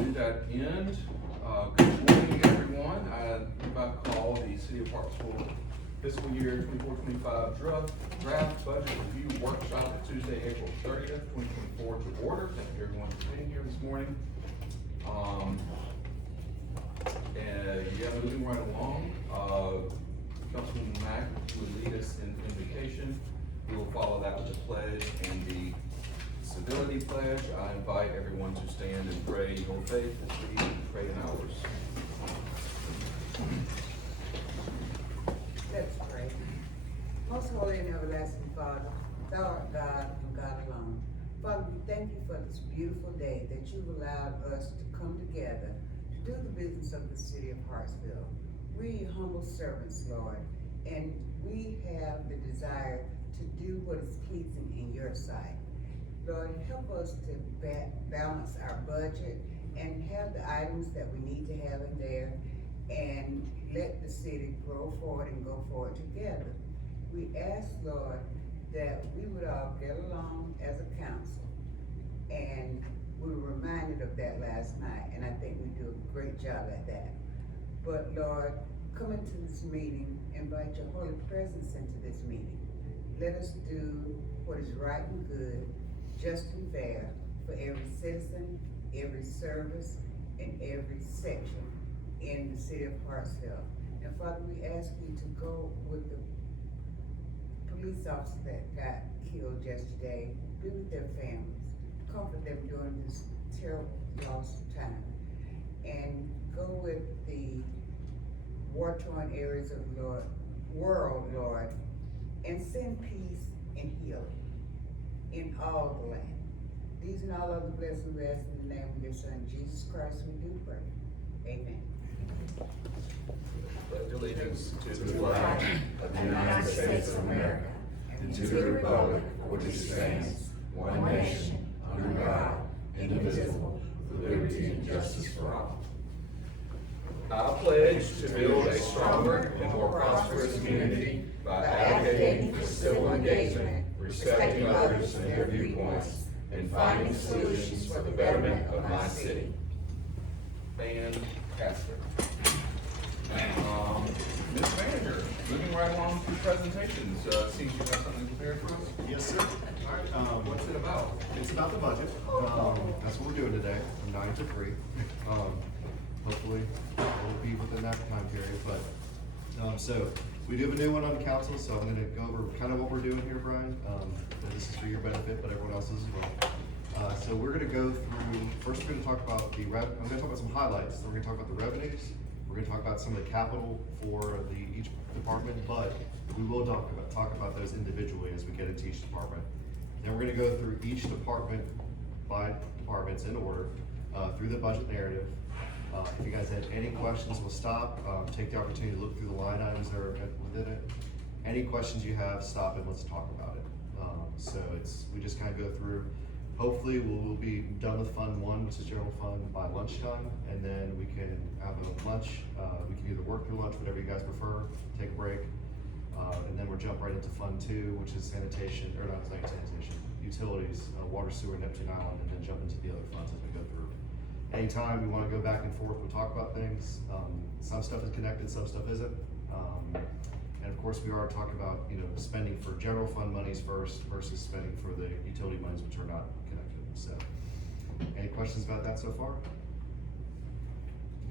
To that end, good morning, everyone. I hereby call the City of Hartsville Fiscal Year 24-25 draft budget review workshop at Tuesday, April 30th, 2024 to order. Thank you everyone for being here this morning. Moving right along, Councilman Mack would lead us in invocation. We will follow that with the pledge and the civility pledge. I invite everyone to stand and pray your faith as we pray in ours. Let's pray. Most holy and everlasting Father, thou art God and God alone. Father, we thank you for this beautiful day that you've allowed us to come together to do the business of the city of Hartsville. We humble servants, Lord, and we have the desire to do what is pleasing in your sight. Lord, help us to balance our budget and have the items that we need to have in there and let the city grow forward and go forward together. We ask, Lord, that we would all get along as a council. And we were reminded of that last night, and I think we do a great job at that. But Lord, come into this meeting, invite your holy presence into this meeting. Let us do what is right and good, just and fair for every citizen, every service, and every section in the city of Hartsville. And Father, we ask you to go with the police officer that got killed yesterday, be with their families, comfort them during this terrible loss of time, and go with the war-torn areas of the world, Lord, and send peace and healing in all the land. These and all other blessings we ask in the name of your Son, Jesus Christ, we do pray. Amen. Pledge allegiance to the flag of the United States of America and to the republic for which it stands, one nation, under God, indivisible, with liberty and justice for all. I pledge to build a stronger and more prosperous community by advocating for civil engagement, respecting others and their viewpoints, and finding solutions for the betterment of my city. Fantastic. Ms. Manager, moving right along to presentations. Seems you have something prepared for us? Yes, sir. All right. What's it about? It's about the budget. That's what we're doing today, from 9 to 3. Hopefully, it'll be within that time period. But so we do have a new one on the council, so I'm going to go over kind of what we're doing here, Brian. This is for your benefit, but everyone else's as well. So we're going to go through. First, we're going to talk about I'm going to talk about some highlights. Then we're going to talk about the revenues. We're going to talk about some of the capital for each department, but we will talk about those individually as we get into each department. Then we're going to go through each department by departments in order through the budget narrative. If you guys have any questions, we'll stop, take the opportunity to look through the line items that are within it. Any questions you have, stop and let's talk about it. So we just kind of go through. Hopefully we'll be done with Fund 1, which is general fund, by lunchtime, and then we can have a lunch. We can either work through lunch, whatever you guys prefer, take a break, and then we'll jump right into Fund 2, which is sanitation, or not sanitation, utilities, water, sewer, Neptune Island, and then jump into the other funds as we go through. Anytime we want to go back and forth, we'll talk about things. Some stuff is connected, some stuff isn't. And of course, we are talking about spending for general fund monies first versus spending for the utility monies, which are not connected. So, any questions about that so far?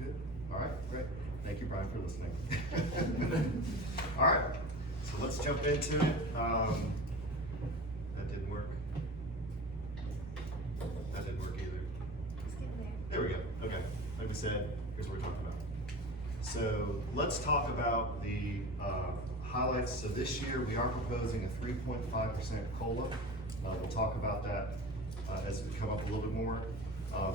Good. All right, great. Thank you, Brian, for listening. All right, so let's jump into it. That didn't work. That didn't work either. There we go. Okay, like we said, here's what we're talking about. So let's talk about the highlights. So this year we are proposing a 3.5% COLA. We'll talk about that as we come up a little bit more.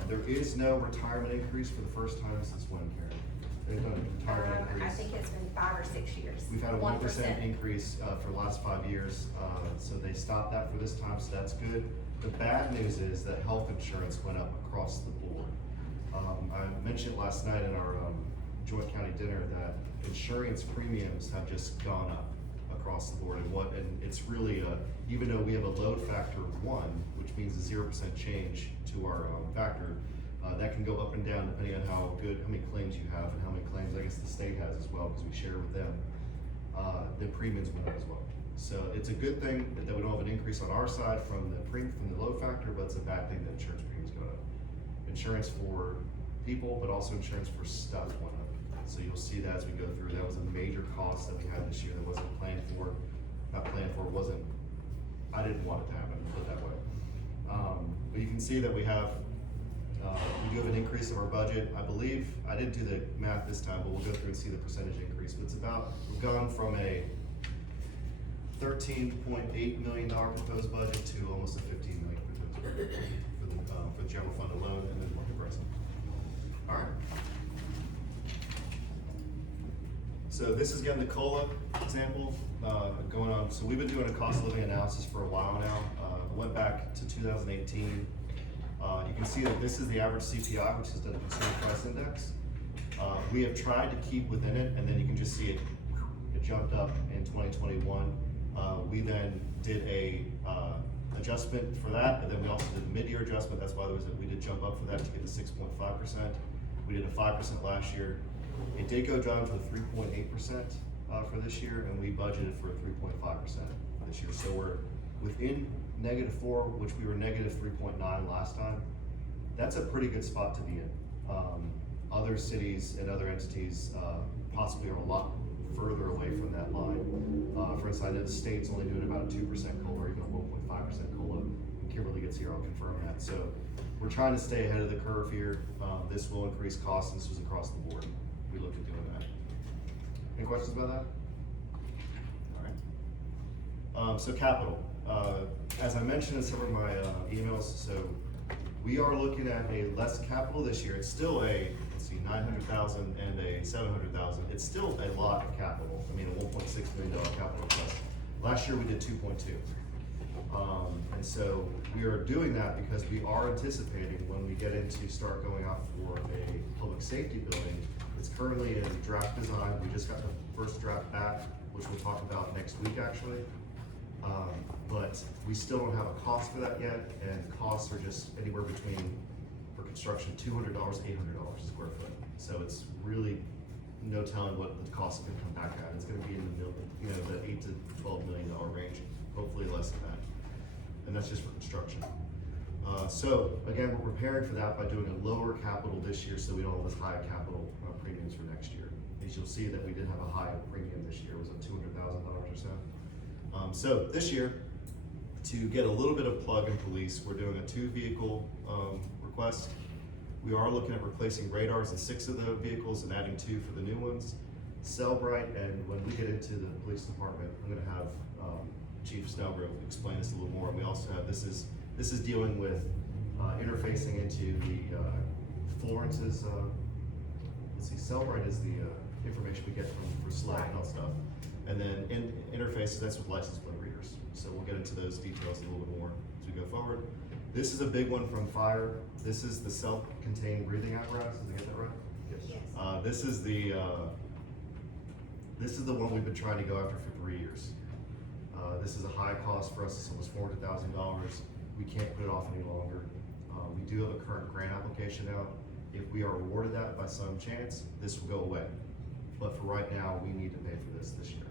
There is no retirement increase for the first time since when, Karen? They've done a retirement increase. I think it's been 5 or 6 years. We've had a 1% increase for the last 5 years. So they stopped that for this time, so that's good. The bad news is that health insurance went up across the board. I mentioned last night in our joint county dinner that insurance premiums have just gone up across the board, and it's really even though we have a load factor of 1, which means a 0% change to our factor, That can go up and down depending on how many claims you have and how many claims I guess the state has as well, because we share with them. The premiums went up as well. So it's a good thing that we don't have an increase on our side from the load factor, but it's a bad thing that insurance premiums go up. Insurance for people, but also insurance for stuff went up. So you'll see that as we go through. That was a major cost that we had this year that wasn't planned for. I didn't want it to happen, put it that way. But you can see that we do have an increase of our budget. I believe, I didn't do the math this time, but we'll go through and see the percentage increase. But we've gone from a $13.8 million proposed budget to almost a $15 million proposed budget for the general fund alone, and then market pricing. All right. So this is again the COLA example going on. So we've been doing a cost of living analysis for a while now. Went back to 2018. You can see that this is the average CPI, which is the Consumer Price Index. We have tried to keep within it, and then you can just see it jumped up in 2021. We then did a adjustment for that, and then we also did a mid-year adjustment. That's why we did jump up for that to get to 6.5%. We did a 5% last year. It did go down to 3.8% for this year, and we budgeted for 3.5% this year. So we're within -4, which we were -3.9 last time. That's a pretty good spot to be in. Other cities and other entities possibly are a lot further away from that line. For instance, I know the state's only doing about a 2% COLA or even a 1.5% COLA. When Kimberly gets here, I'll confirm that. So we're trying to stay ahead of the curve here. This will increase costs, and this was across the board. We looked at doing that. Any questions about that? All right. So capital. As I mentioned in some of my emails, so we are looking at a less capital this year. It's still a, let's see, 900,000 and a 700,000. It's still a lot of capital. I mean, a $1.6 million capital request. Last year we did 2.2. And so we are doing that because we are anticipating when we get into start going out for a public safety building. It's currently in draft design. We just got the first draft back, which we'll talk about next week actually. But we still don't have a cost for that yet, and costs are just anywhere between, for construction, $200 to $800 a square foot. So it's really no telling what the cost is going to come back at. It's going to be in the the $8 to $12 million range, hopefully less than that. And that's just for construction. So again, we're preparing for that by doing a lower capital this year, so we don't have as high capital premiums for next year. As you'll see that we did have a high premium this year. It was at $200,000 or so. So this year, to get a little bit of plug in police, we're doing a 2-vehicle request. We are looking at replacing radars in 6 of the vehicles and adding 2 for the new ones. Cellbrite, and when we get into the police department, I'm going to have Chief Snellgrove explain this a little more. And we also have this is dealing with interfacing into the Florence's. Let's see, Cellbrite is the information we get for SLAC and all stuff. And then interfaces, that's with license plate readers. So we'll get into those details a little bit more as we go forward. This is a big one from fire. This is the self-contained breathing apparatus. Did I get that right? Yes. This is the one we've been trying to go after for 3 years. This is a high cost for us. It's almost $400,000. We can't put it off any longer. We do have a current grant application out. If we are awarded that by some chance, this will go away. But for right now, we need to pay for this year.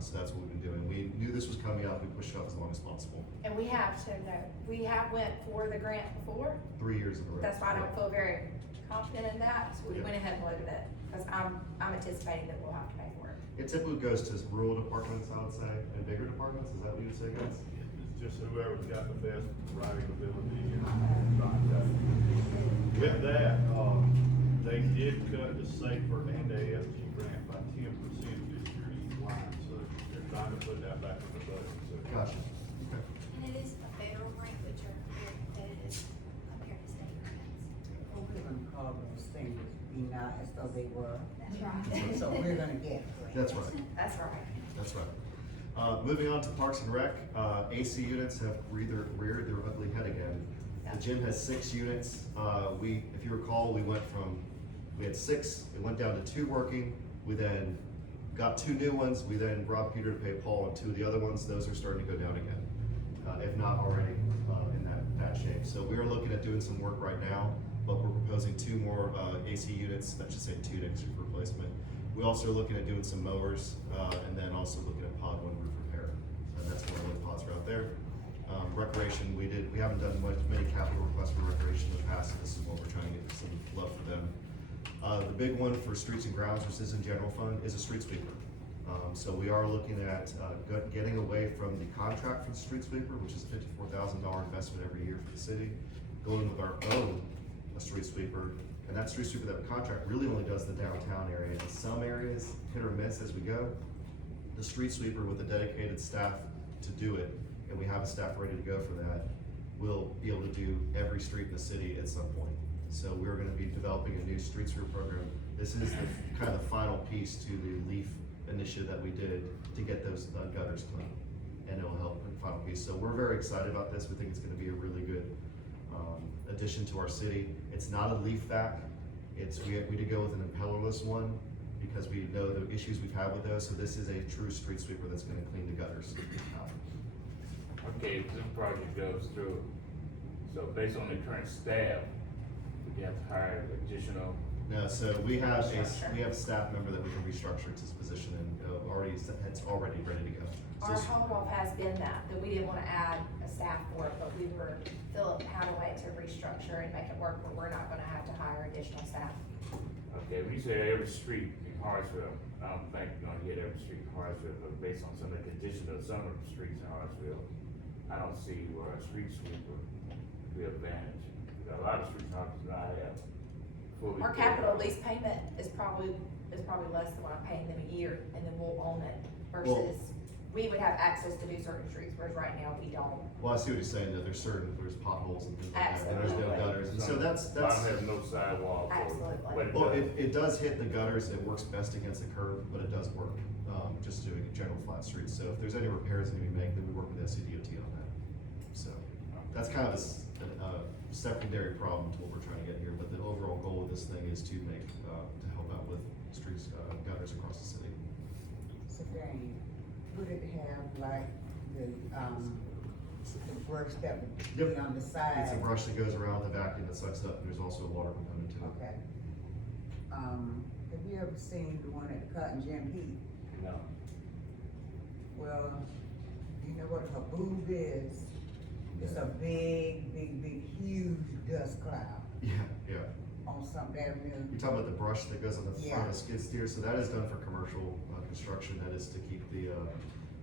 So that's what we've been doing. We knew this was coming up. We pushed it off as long as possible. And we have to know, we have went for the grant before. 3 years in a row. That's why I don't feel very confident in that, so we Yeah. went ahead and loaded it, because I'm anticipating that we'll have to pay for it. It typically goes to rural departments, I would say, and bigger departments. Is that what you would say, guys? It's just whoever's got the best writing ability and with that, they did cut the SAFER and AFG grant by 10% this year each line, so they're trying to put that back in the budget. So Gotcha. Okay. And it is a federal grant, which are very competitive compared to state grants. Well, we're gonna call those things be not as though they were. That's right. So we're gonna get. That's right. That's right. That's right. Moving on to Parks and Rec, AC units have reared their ugly head again. The gym has 6 units. If you recall, we had 6, it went down to 2 working. We then got 2 new ones. We then robbed Peter to pay Paul on 2 of the other ones. Those are starting to go down again, if not already in that bad shape. So we are looking at doing some work right now but we're proposing 2 more AC units, that should say 2 next year for replacement. We also are looking at doing some mowers, and then also looking at pod 1 roof repair. And that's one of the pods are out there. Recreation, we haven't done many capital requests for recreation in the past, so this is what we're trying to get some love for them. The big one for streets and grounds, which is in general fund, is a street sweeper. So we are looking at getting away from the contract for the street sweeper, which is a $54,000 investment every year for the city, going with our own street sweeper. And that street sweeper that we contract really only does the downtown area. In some areas, hit or miss as we go. The street sweeper with a dedicated staff to do it, and we have a staff ready to go for that, will be able to do every street in the city at some point. So we're gonna be developing a new street sweeper program. This is the kind of the final piece to the LEAF initiative that we did to get those gutters clean, and it'll help in the final piece. So we're very excited about this. We think it's gonna be a really good addition to our city. It's not a leaf vac. We did go with an impellerless one because we know the issues we've had with those. So this is a true street sweeper that's gonna clean the gutters. Okay, if this project goes through, so based on the current staff, we have to hire additional. No, so we have a staff member that we can restructure to this position, and it's already ready to go. So Our this- hold off has been that we didn't wanna add a staff for it, but Philip had a way to restructure and make it work where we're not gonna have to hire additional staff. Okay, we say every street in Hartsville, I don't think you're gonna get every street in Hartsville, but based on some of the conditions of some of the streets in Hartsville, I don't see where a street sweeper would be an advantage. A lot of streets in Hartsville do not have fully. Our capital lease payment is probably less than what I'm paying them a year, and then we'll own it, versus we would have access to do certain streets, whereas right now we don't. Well, I see what you're saying, that there's potholes and things like that, and there's no Absolutely. gutters, and so that's. Some have no sidewalk. Absolutely. But Well, it does hit the gutters, it works best against the curb, but it does work, just doing general flat streets. So if there's any repairs that we make, then we work with SCDOT on that. So, that's kind of a secondary problem to what we're trying to get here, but the overall goal of this thing is to help out with streets, gutters across the city. So Dane, would it have like the brush that would be Yep. on the side? It's a brush that goes around the vacuum that sucks up, and there's also a water component to it. Okay. Have you ever seen the one at the Cotton Gin Heat? No. Well, you know what a haboob is? It's a big, huge dust cloud Yeah, yeah. on Sump Avenue. You're talking about the brush that goes on the front Yeah. of the skid steer, so that is done for commercial construction, that is to keep the,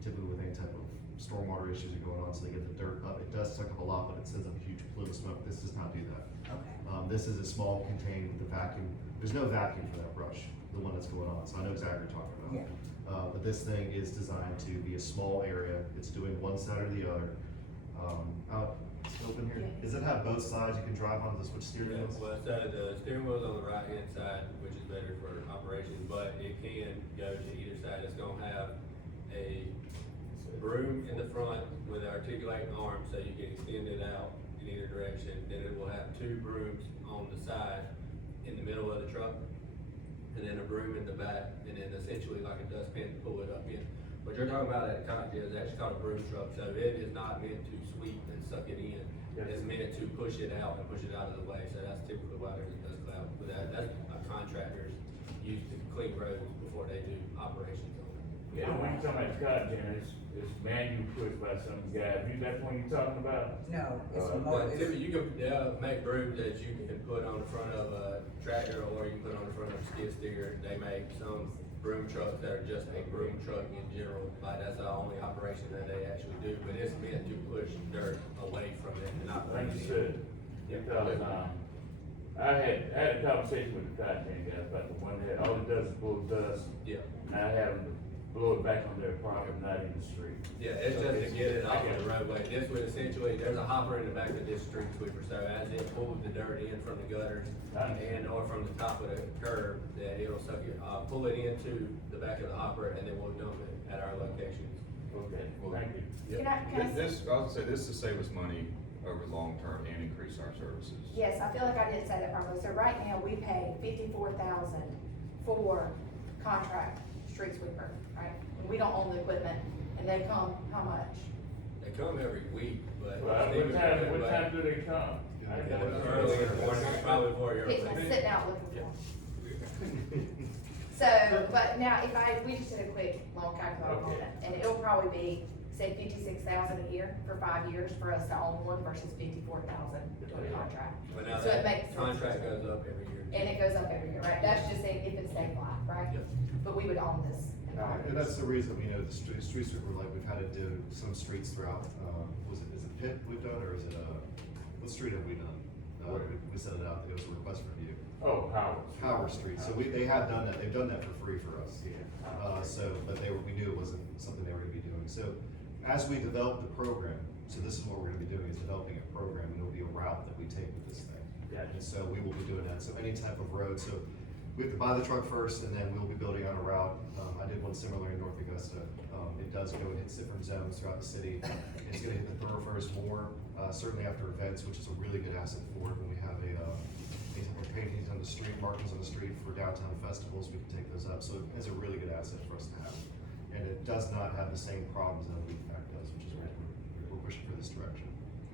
typically with any type of stormwater issues are going on, so they get the dirt up. It does suck up a lot, but it sends up a huge plume of smoke. This does not do that. Okay. This is a small contained with the vacuum. There's no vacuum for that brush, the one that's going on, so I know exactly what you're talking about. Yeah. But this thing is designed to be a small area. It's doing one side or the other. It's open here. Does it have both sides? You can drive on the switch steering Yeah, wheels? well, so the steering wheel's on the right-hand side, which is better for operations, but it can go to either side. It's gonna have a broom in the front with articulating arms, so you can extend it out in either direction. Then it will have 2 brooms on the side in the middle of the truck, and then a broom in the back, and then essentially like a dustpan to pull it up in. What you're talking about at Cotton is actually called a broom truck, so it is not meant to sweep and suck it in. It's meant to push it out and push it out of the way, so that's typically why there's a dust cloud. But that's contractors use to clean roads before they do operations on it. Yeah, when you talking about cotton, it's manual pushed by some guy. That's what you're talking about? No, it's a But motor. typically, you can, make brooms that you can put on the front of a tractor, or you can put on the front of a skid steer. They make some broom trucks that are just a broom truck in general, like that's the only operation that they actually do, but it's meant to push dirt away from it and not bring it in. Understood. Because, I had a conversation with the cotton guys about the one that all it does is blow dust. Yeah, And I have them blow it back on their property, not in the street. yeah, it's just to get it off the roadway. This would essentially, there's a hopper in the back of this street sweeper, so as it pulls the dirt in from the gutters and or from the top of the curb, that it'll suck it, pull it into the back of the hopper, and then we'll dump it at our locations. Okay, thank you. Can I This, I was gonna say, this to save us money over long term and increase our services. Yes, I feel like I didn't say that properly. So right now, we pay $54,000 for contract street sweeper, right? And we don't own the equipment, and they come, how much? They come every week, but. Well, what time do they come? Early in the morning, probably before your. People sitting out looking for them. So, but now we just did a quick long calculator on it, and it'll probably be, say, 56,000 a year for 5 years for us to own one versus 54,000 to a contract. But now So it that makes sense. contract goes up every year. And it goes up every year, right? That's just if it's staying flat, right? Yep. But we would own this. And that's the reason, you know, the street sweeper, like, we've had to do some streets throughout, is it Pitt we've done, or is it, what street have we done? We sent it out, it was a request for review. Oh, Howard Street, so they have done that, they've done that for free for us. But we knew it wasn't something they were gonna be doing, so as we develop the program, so this is what we're gonna be doing, is developing a program, and it'll be a route that we take with this thing. Gotcha. And so we will be doing that, so any type of road, so we have to buy the truck first, and then we'll be building on a route. I did one similar in North Augusta. It does go and hits different zones throughout the city. It's gonna hit the thoroughfares more, certainly after events, which is a really good asset for it. When we have paintings on the street, markings on the street for downtown festivals, we can take those up. So it's a really good asset for us to have. And it does not have the same problems that a leaf pack does, which is why we're pushing for this direction.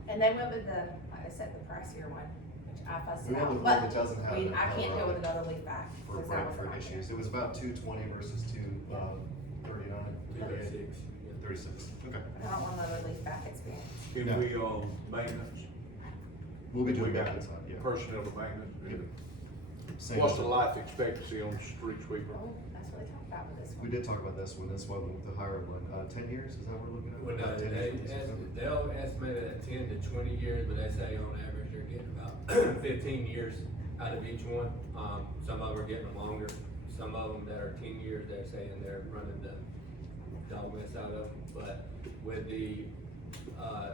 And they went with like I said, the pricier one, which I fussed We it went out, with one but that doesn't have I can't go with another leaf back. For 'cause that was Brantford my issues. idea. It was about 220 versus 239. 36. 36, okay. I don't want another leaf back experience. Can No. we, maintenance? We'll be We doing got that inside, yeah. personnel to maintenance? Same What's as- the life expectancy on the street sweeper? Oh, that's what they talked about with this one. We did talk about this one, with the higher one, 10 years, is that what we're looking at? Well, no, 10 years, they'll estimate it at 10 to 20 years, but they say on average they're getting about 15 years out of each one. Some of them are getting them longer, some of them that are 10 years, they're saying they're running the dog mess out of them. But with the,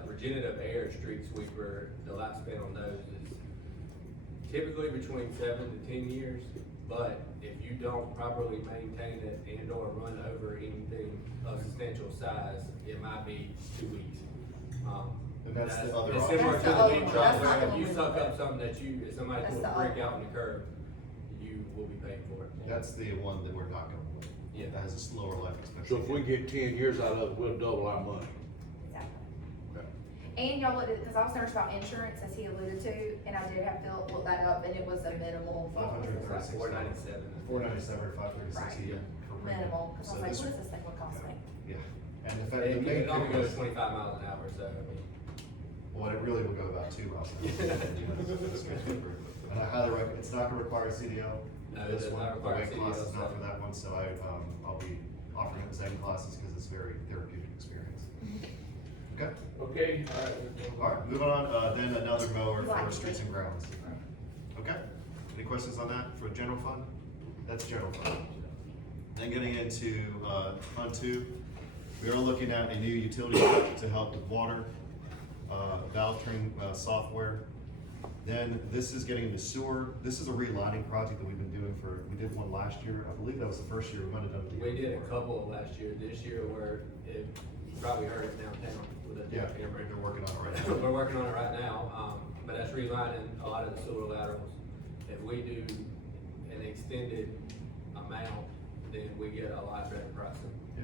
regenerative air street sweeper, the lifespan on those is typically between 7 to 10 years. But if you don't properly maintain it and or run over anything of substantial size, it might be 2 weeks. And that's the other It's option. similar That's to the the other leaf one. truck, That's not where the if one you we suck looked up at. something if somebody That's pulls the a brick other out in the curb, you will be paying for it. That's the one that we're not going with. Yeah. That has a slower life expectancy. So if we get 10 years out of it, we'll double our money. Exactly. Okay. And y'all looked at, cause I was nervous about insurance, as he alluded to, and I did have Philip look that up, and it was a minimal. $536. 497. 497 or 536 Right. a year. per premium. Minimal, cause I So was like, this- what is this thing would cost me? Yeah, and the fact, the It main only thing goes is, 25 miles an hour, so I mean. well, it really will go about 2 miles an hour. And I highly recommend, it's not gonna require a CDL. No, it This does one, not the require weight class CDL, is not so- for that one, so I'll be offering the same classes because it's very therapeutic experience. Okay, Okay, all right, moving on, then another mower Like for it. streets and grounds. Okay, any questions on that for general fund? That's general fund. Then getting into, Fund 2, we are looking at a new utility to help with water, valve train, software. Then this is getting into sewer. This is a relining project that we've been doing we did one last year. I believe that was the first year we might have done it. the We year did a before. couple last year, this year where you probably heard it downtown with a Yeah, jackhammer. they're working on it right now. We're working on it right now, but that's relining a lot of the sewer laterals. If we do an extended amount, then we get a lot better pricing. Yeah.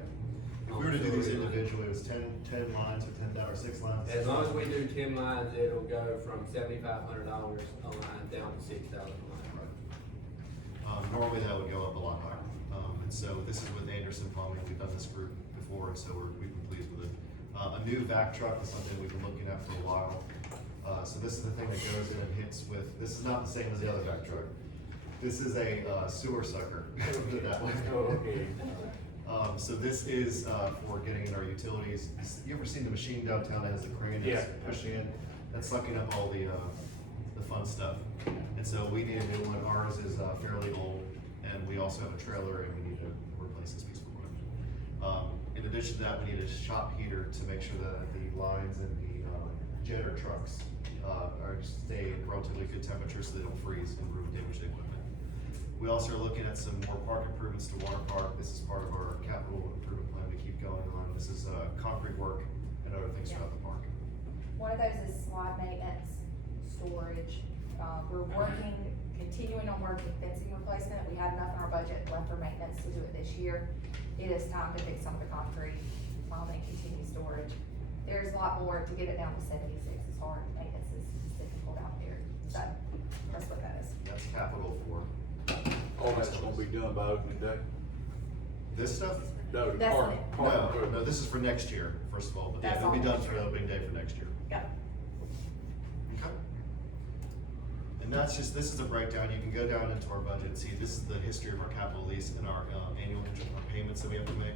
If we were to do these individually, it was 10 lines or 6 lines. As long as we do 10 lines, it'll go from $7,500 a line down to $6,000 a line. Normally that would go up a lot higher. And so this is with Anderson Plumbing. We've done this group before, and so we've been pleased with it. A new vac truck is something we've been looking at for a while. So this is the thing that goes in and hits with, this is not the same as the other vac truck. This is a sewer sucker, put it that way. Oh, okay. So this is for getting in our utilities. You ever seen the machine downtown that has a crane that's Yeah. pushing in? That's sucking up all the fun stuff. And so we need a new one. Ours is fairly old, and we also have a trailer, and we need to replace this piece of equipment. In addition to that, we need a shop heater to make sure that the lines and the jetter trucks stay at relatively good temperature so they don't freeze and ruin damage the equipment. We also are looking at some more park improvements to Water Park. This is part of our capital improvement plan to keep going on. This is concrete work and other things throughout the park. One of those is slide maintenance, storage. We're continuing on working fencing replacement. We had enough in our budget left for maintenance to do it this year. It is time to fix some of the concrete while they continue storage. there's a lot more, to get it down to 76 is hard, maintenance is difficult out there, so that's what that is. That's capital for All that's gonna be done by opening day? this stuff. No, the That's park, it. park. No, this is for next year, first of all, but yeah, That's it'll be all done next for year. opening day for next year. Yep. Okay. And that's just, this is a breakdown, you can go down into our budget and see, this is the history of our capital lease and our annual payments that we have to make.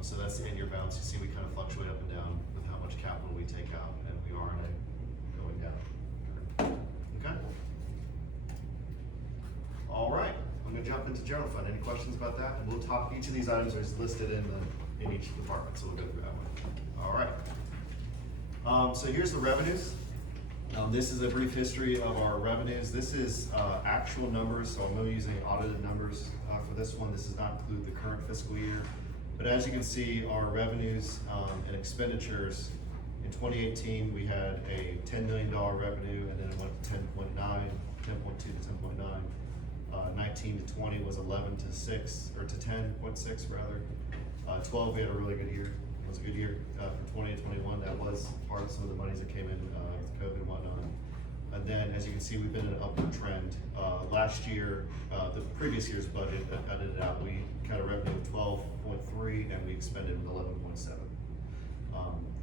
So that's the in-year balance, you see we kind of fluctuate up and down with how much capital we take out, and we are in a going down. Okay? All right, I'm gonna jump into general fund, any questions about that? And we'll talk, each of these items are listed in each department, so we'll go through that one. All right. So here's the revenues. This is a brief history of our revenues. This is actual numbers, so I'm only using audited numbers for this one. This does not include the current fiscal year. But as you can see, our revenues and expenditures, in 2018, we had a $10 million revenue, and then it went to 10.9, 10.2 to 10.9. 19 to 20 was 11 to 6, or to 10.6 rather. 12, we had a really good year. It was a good year for 20 to 21. That was part of some of the monies that came in with COVID and whatnot. And then, as you can see, we've been in an upward trend. Last year, the previous year's budget that ended out, we had a revenue of 12.3 and we expended 11.7.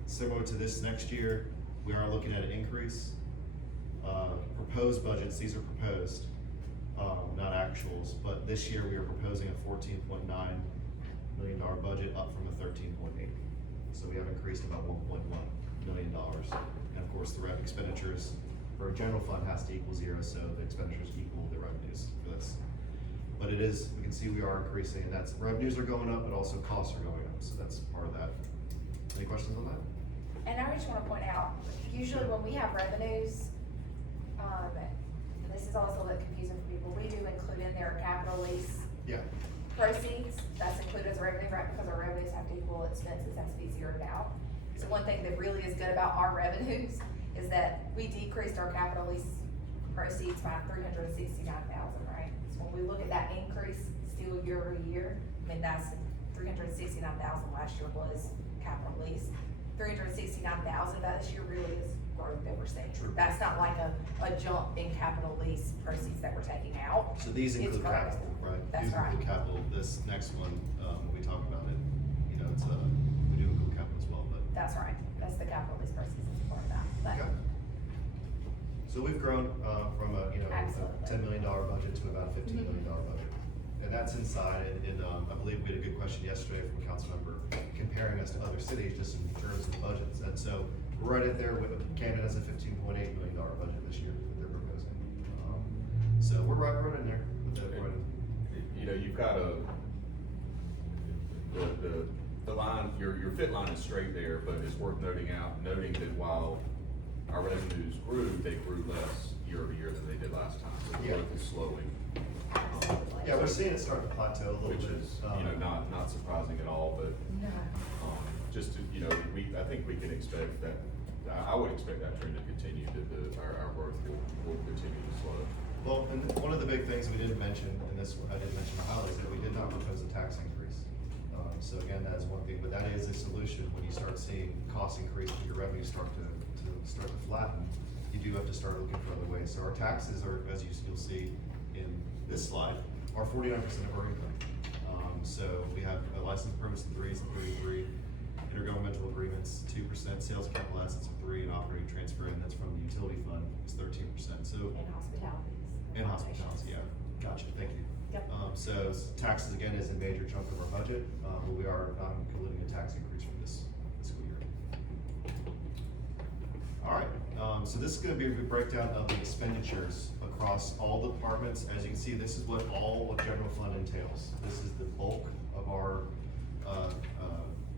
Similar to this next year, we are looking at an increase. Proposed budgets, these are proposed, not actuals, but this year we are proposing a $14.9 million budget, up from a 13.8. So we have increased about $1.1 million. And of course, the expenditures for a general fund has to equal 0, so the expenditures equal the revenues for this. But it is, we can see we are increasing, and that's, revenues are going up, but also costs are going up, so that's part of that. Any questions on that? And I just wanna point out, usually when we have revenues, this is also a little confusing for people, we do include in there capital lease Yeah. proceeds, that's included as revenue, right, because our revenues have to equal expenses, has to be zeroed out. So one thing that really is good about our revenues is that we decreased our capital lease proceeds by 369,000, right? So when we look at that increase still year over year, I mean, that's 369,000 last year was capital lease. 369,000 this year really is growth that we're seeing. True. That's not like a jump in capital lease proceeds that we're taking out. So these It's include growth. capital, right? That's These right. include capital. This next one, when we talk about it, you know, it's we do include capital as well, but. That's right, that's the capital lease proceeds as part of that, but. Okay. So we've grown, from a, Absolutely. $10 million budget to about a $15 million budget. And that's inside, and I believe we had a good question yesterday from a council member comparing us to other cities just in terms of budgets. And so we're right at there with, Camden has a $15.8 million budget this year that they're proposing. So we're right in there with that. You know, you've got the line, your fit line is straight there, but it's worth noting that while our revenues grew, they grew less year over year than they did last time. So the Yeah. growth is slowing. Absolutely. Yeah, we're seeing it start to plateau a little Which bit. is, not surprising at all, but, No. just to, I think we can expect that, I would expect that trend to continue, that our growth will continue to slow. Well, and one of the big things we didn't mention, and this, I didn't mention the highlights, that we did not propose a tax increase. So again, that is one thing, but that is a solution when you start seeing costs increase, when your revenues start to flatten, you do have to start looking for other ways. So our taxes are, as you'll see in this slide, are 49% of our income. So we have license permits in 3s and 33, intergovernmental agreements 2%, sales and capital assets of 3, and operating transfer, and that's from the utility fund is 13%. So And hospitalities. and hospitality, yeah, gotcha, thank you. Yep. So taxes again is a major chunk of our budget, but we are not including a tax increase for this fiscal year. All right, so this is gonna be a good breakdown of the expenditures across all the departments. As you can see, this is what all of general fund entails. This is the bulk of our,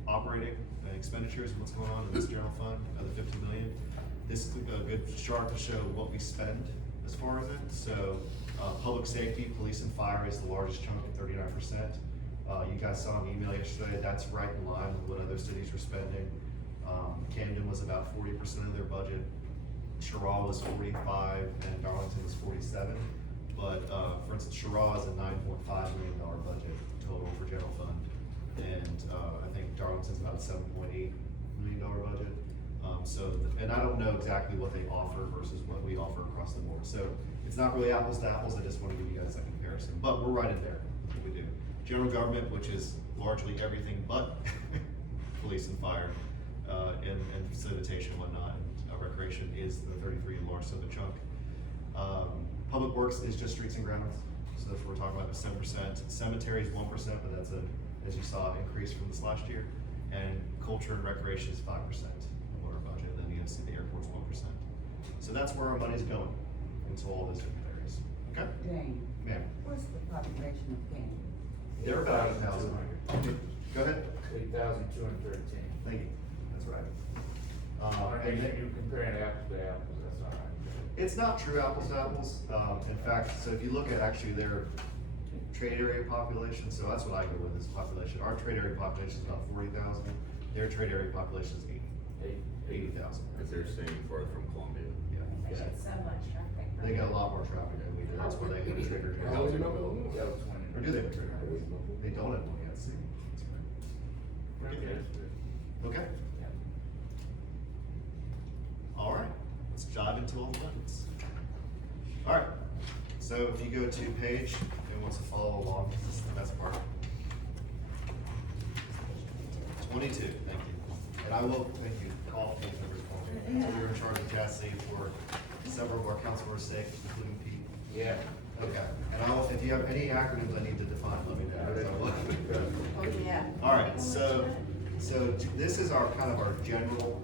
operating expenditures, what's going on in this general fund, the 50 million. This is a good chart to show what we spend as far as it. So, public safety, police and fire is the largest chunk at 39%. You guys saw an email yesterday, that's right in line with what other cities were spending. Camden was about 40% of their budget. Sherrall was 45 and Darlington was 47. But, for instance, Sherrall has a $9.5 million budget total for general fund. And, I think Darlington's about 7.8 million budget. And I don't know exactly what they offer versus what we offer across the board. So it's not really apples to apples. I just want to give you guys that comparison, but we're right in there with what we do. General government, which is largely everything but police and fire, and facilitation and whatnot, and recreation is the 33 largest of the chunk. Public works is just streets and grounds. So that's what we're talking about, it's 7%. Cemetery is 1%, but that's as you saw, increase from this last year. And culture and recreation is 5% of our budget, and then you see the airport's 1%. So that's where our money's going, into all those different areas, okay? Jane, Ma'am, what's the population of Canton? they're about 8,000. Go ahead. 8,213. Thank you, that's right. And then you're comparing apples to apples, that's all right. It's not true apples to apples. In fact, so if you look at actually their trade area population, so that's what I go with is population. Our trade area population is about 40,000. Their trade area population is 80,000. Because they're staying farther from Columbia. Yeah. They get so much traffic. They get a lot more traffic than we do. That's why they get triggered. Housing development. That was 20. Or do they? They don't have one yet, see? Okay, that's good. Okay. All right, let's dive into all the buttons. All right, so if you go to page and wants to follow along, this is the best part. 22, thank you. And I will, thank you, all page numbers for me. So you're in charge of Cassie for several of our council members' sake, including Pete. Yeah. Okay, and if you have any acronyms I need to define, let me know. Oh, yeah. All right, so this is our kind of our general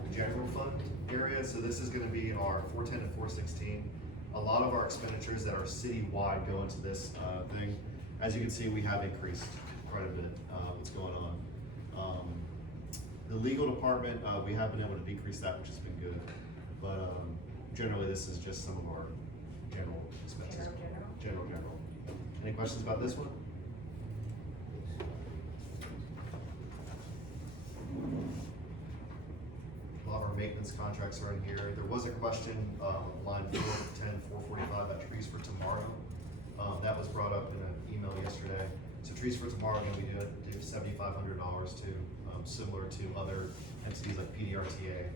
fund area. So this is going to be our 410 and 416. A lot of our expenditures that are citywide go into this thing. As you can see, we have increased quite a bit. What's going on? The legal department, we have been able to decrease that, which has been good. But generally, this is just some of our general expenses. General. Any questions about this one? A lot of our maintenance contracts are in here. There was a question, line 410, 445, about trees for tomorrow. That was brought up in an email yesterday. So trees for tomorrow are gonna be do $7,500 to, similar to other entities like PDRTA.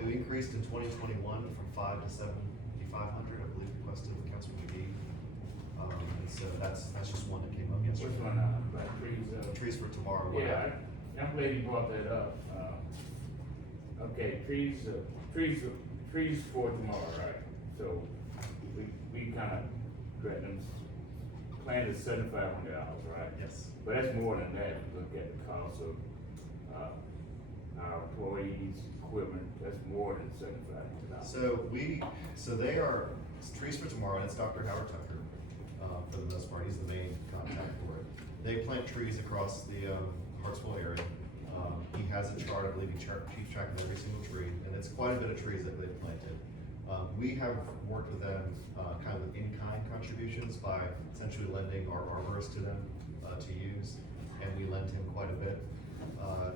It increased in 2021 from 5 to 7,500, I believe, requested with Councilman McGee. And so that's just one that came up yesterday. Which one, about trees? Trees for tomorrow. Yeah, I'm glad you brought that up. Okay, trees for tomorrow, right? So we kind of planned is $7,500, right? Yes. But that's more than that. If you look at the cost of our employees, equipment, that's more than $7,500. So they are trees for tomorrow, and it's Dr. Howard Tucker, for the most part. He's the main contact for it. They plant trees across the Hartsville area. He has a chart, I believe he keeps track of every single tree, and it's quite a bit of trees that they've planted. We have worked with them kind of with in-kind contributions by essentially lending our arborists to them to use, and we lend him quite a bit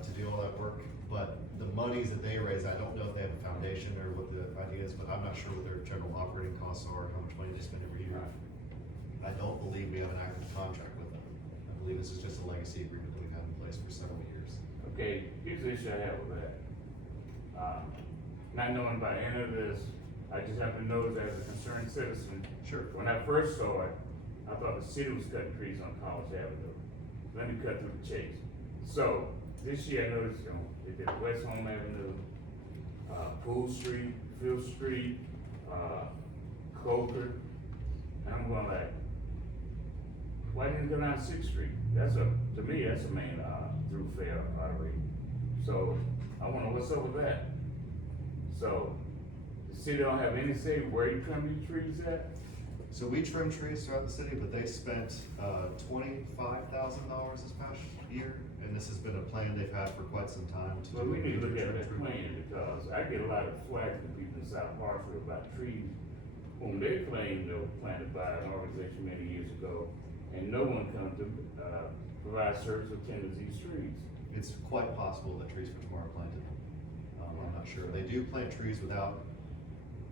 to do all that work. But the monies that they raise, I don't know if they have a foundation or what the idea is, but I'm not sure what their general operating costs are, how much money they spend every year. I don't believe we have an active contract with them. I believe this is just a legacy agreement that we've had in place for several years. Okay, here's the issue I have with that. Not knowing about any of this, I just happen to know that as a concerned citizen. Sure. When I first saw it, I thought the city was cutting trees on College Avenue. Let me cut through the chase. So, this year I noticed, they did West Home Avenue, Pool Street, Field Street, Coker. And I'm going like, why didn't it go down 6th Street? To me, that's a main thoroughfare artery. So, I wonder what's up with that. So, the city don't have any say where you trim these trees at? So we trim trees throughout the city, but they spent $25,000 this past year, and this has been a plan they've had for quite some time. Well, we need to look at that trim plan, because I get a lot of flack from people in South Hartsville about trees whom they claim they were planted by an organization many years ago, and no one comes to provide service or tend to these trees. It's quite possible that trees for tomorrow are planted. I'm not sure. They do plant trees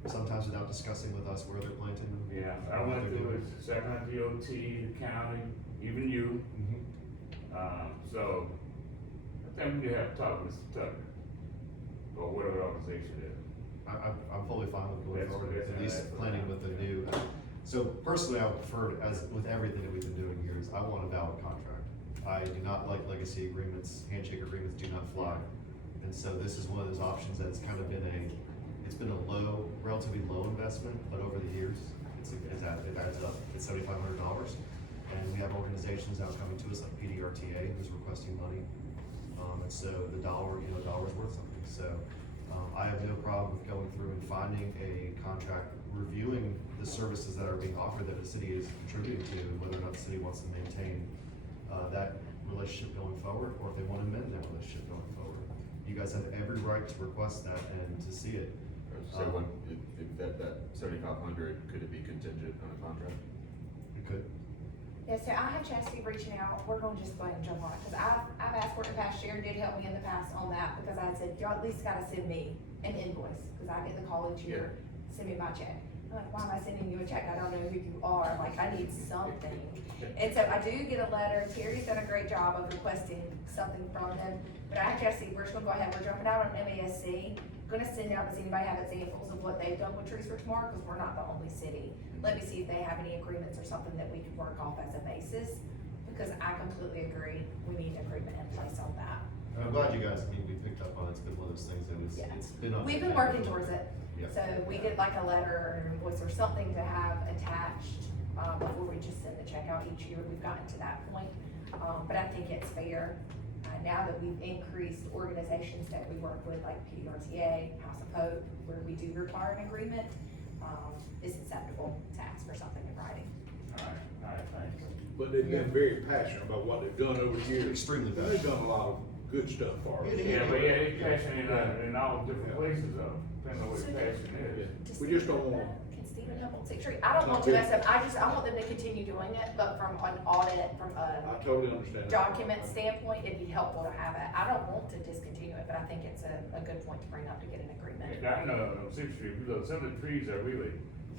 sometimes without discussing with us where they're planting them. Yeah, I went through it, Sacramento DOT, the county, even you. Mhm. So, I think we need to have a talk with Mr. Tucker. or whatever organization it is. I'm fully fine with going That's- forward, that's- at least that's- planning with the new. So personally, I would prefer, as with everything that we've been doing here, is I want a valid contract. I do not like legacy agreements, handshake agreements do not fly. And so this is one of those options that's kind of been it's been a relatively low investment, but over the years, it adds up. It's $7,500. And we have organizations now coming to us like PDRTA who's requesting money. And so the dollar's worth something. So I have no problem with going through and finding a contract, reviewing the services that are being offered that the city is contributing to, whether or not the city wants to maintain that relationship going forward, or if they want to amend that relationship going forward. You guys have every right to request that and to see it. So if that 7,500, could it be contingent on a contract? It could. Yeah, so I had Chastity reaching out, we're gonna just go ahead and jump on it, cause I've asked for it in the past, Sharon did help me in the past on that, because I said, y'all at least gotta send me an invoice, cause I get the call each year, send me my check. I'm like, why am I sending you a check? I don't know who you are, like, I need something. And so I do get a letter, Terry's done a great job of requesting something from them, but I actually, we're just gonna go ahead, we're jumping out on MASC, gonna send out, does anybody have examples of what they've done with Trees for Tomorrow, cause we're not the only city. Let me see if they have any agreements or something that we can work off as a basis, because I completely agree, we need an agreement in place on that. And I'm glad you guys, we picked up on it. It's been one of those things that Yeah. it's been on. We've been working towards it, Yeah. so we get like a letter or an invoice or something to have attached, before we just send the check out each year, we've gotten to that point. But I think it's fair, now that we've increased organizations that we work with, like PDRTA, House of Hope, where we do require an agreement, it's acceptable to ask for something in writing. Alright, thanks. But they've been very passionate about what they've done over the years. Extremely They've done a lot of good stuff for us. Yeah, but yeah, they passion in all different places though, depending on what the passion is. We just don't want- Can Stephen help on Sixth Street? I don't want to mess up, I want them to continue doing it, but from an audit, from I a totally understand. that. document standpoint, it'd be helpful to have it. I don't want to discontinue it, but I think it's a good point to bring up to get an agreement. I know, on Sixth Street, you know, some of the trees are really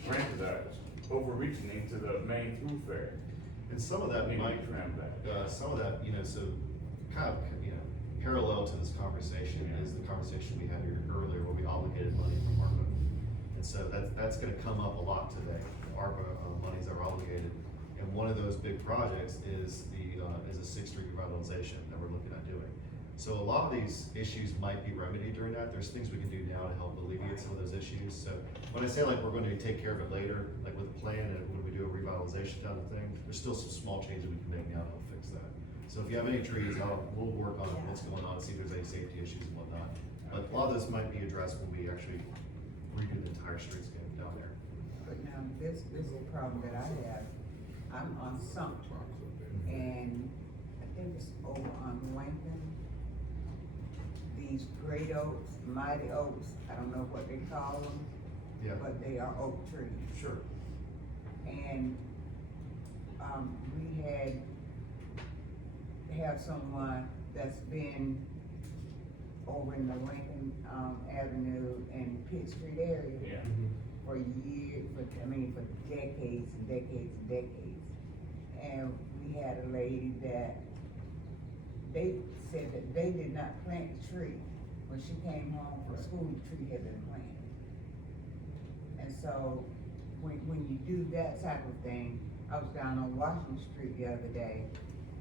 branches are overreaching into the main thoroughfare. And some of that Maybe might, trim back. some of that, so kind of, parallel to this conversation is the conversation we had here earlier where we obligated money from ARPA. And so that's gonna come up a lot today, ARPA monies are obligated. And one of those big projects is a Sixth Street revitalization that we're looking at doing. So a lot of these issues might be remedied during that. There's things we can do now to help alleviate some of those issues. So when I say like we're going to take care of it later, like with a plan and when we do a revitalization down the thing, there's still some small changes we can make now to fix that. So if you have any trees, we'll work on what's going on, see if there's any safety issues and whatnot. But a lot of those might be addressed when we actually redo the entire streetscape down there. But now, this is a problem that I have. I'm on Sumter, and I think it's over on Lincoln. These great oaks, mighty oaks, I don't know what they call them, Yeah, but they are oak trees. sure. And, we have someone that's been over in the Lincoln, Avenue and Pitt Street area Yeah. for years, for decades and decades and decades. And we had a lady that, they said that they did not plant the tree. When she came home from school, the tree had been planted. And so, when you do that type of thing, I was down on Washington Street the other day,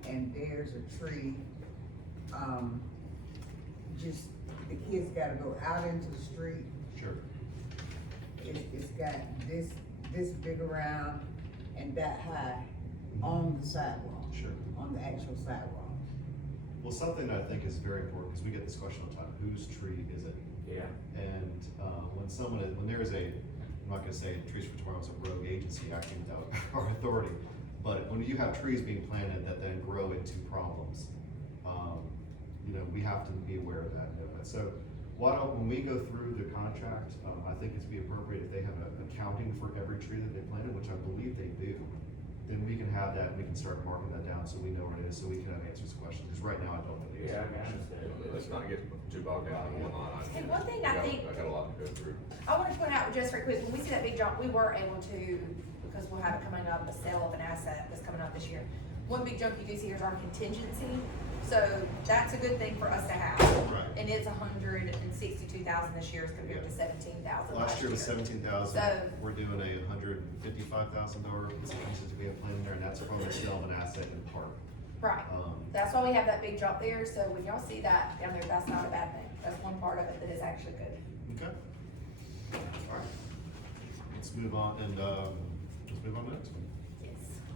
and there's a tree, just, the kids gotta go out into the street. Sure. It's got this big around and that high on the sidewalk. Sure. On the actual sidewalk. Well, something that I think is very important, because we get this question all the time, whose tree is it? Yeah. And when there is I'm not gonna say Trees for Tomorrow is a rogue agency acting without our authority, but when you have trees being planted that then grow into problems, we have to be aware of that. So when we go through the contract, I think it's be appropriate if they have an accounting for every tree that they planted, which I believe they do. Then we can have that, and we can start marking that down so we know where it is, so we can have answers to questions, because right now I don't know the answer. Yeah, I can understand. Let's not get too bogged down in one line. And one thing I think- I got a lot to go through. I want to point out just very quick, when we see that big jump, we were able to, because we'll have it coming up, a sale of an asset that's coming up this year. one big jump you do see here is our contingency, so that's a good thing for us to have. Right. And it's $162,000 this year as compared to $17,000 Last year was 17,000, So- we're doing a $155,000 contingency we have planned in there, and that's from the sale of an asset in park. Right, that's why we have that big jump there, so when y'all see that down there, that's not a bad thing, that's one part of it that is actually good. Okay. Alright. Let's move on and, let's move on to the next one. Yes.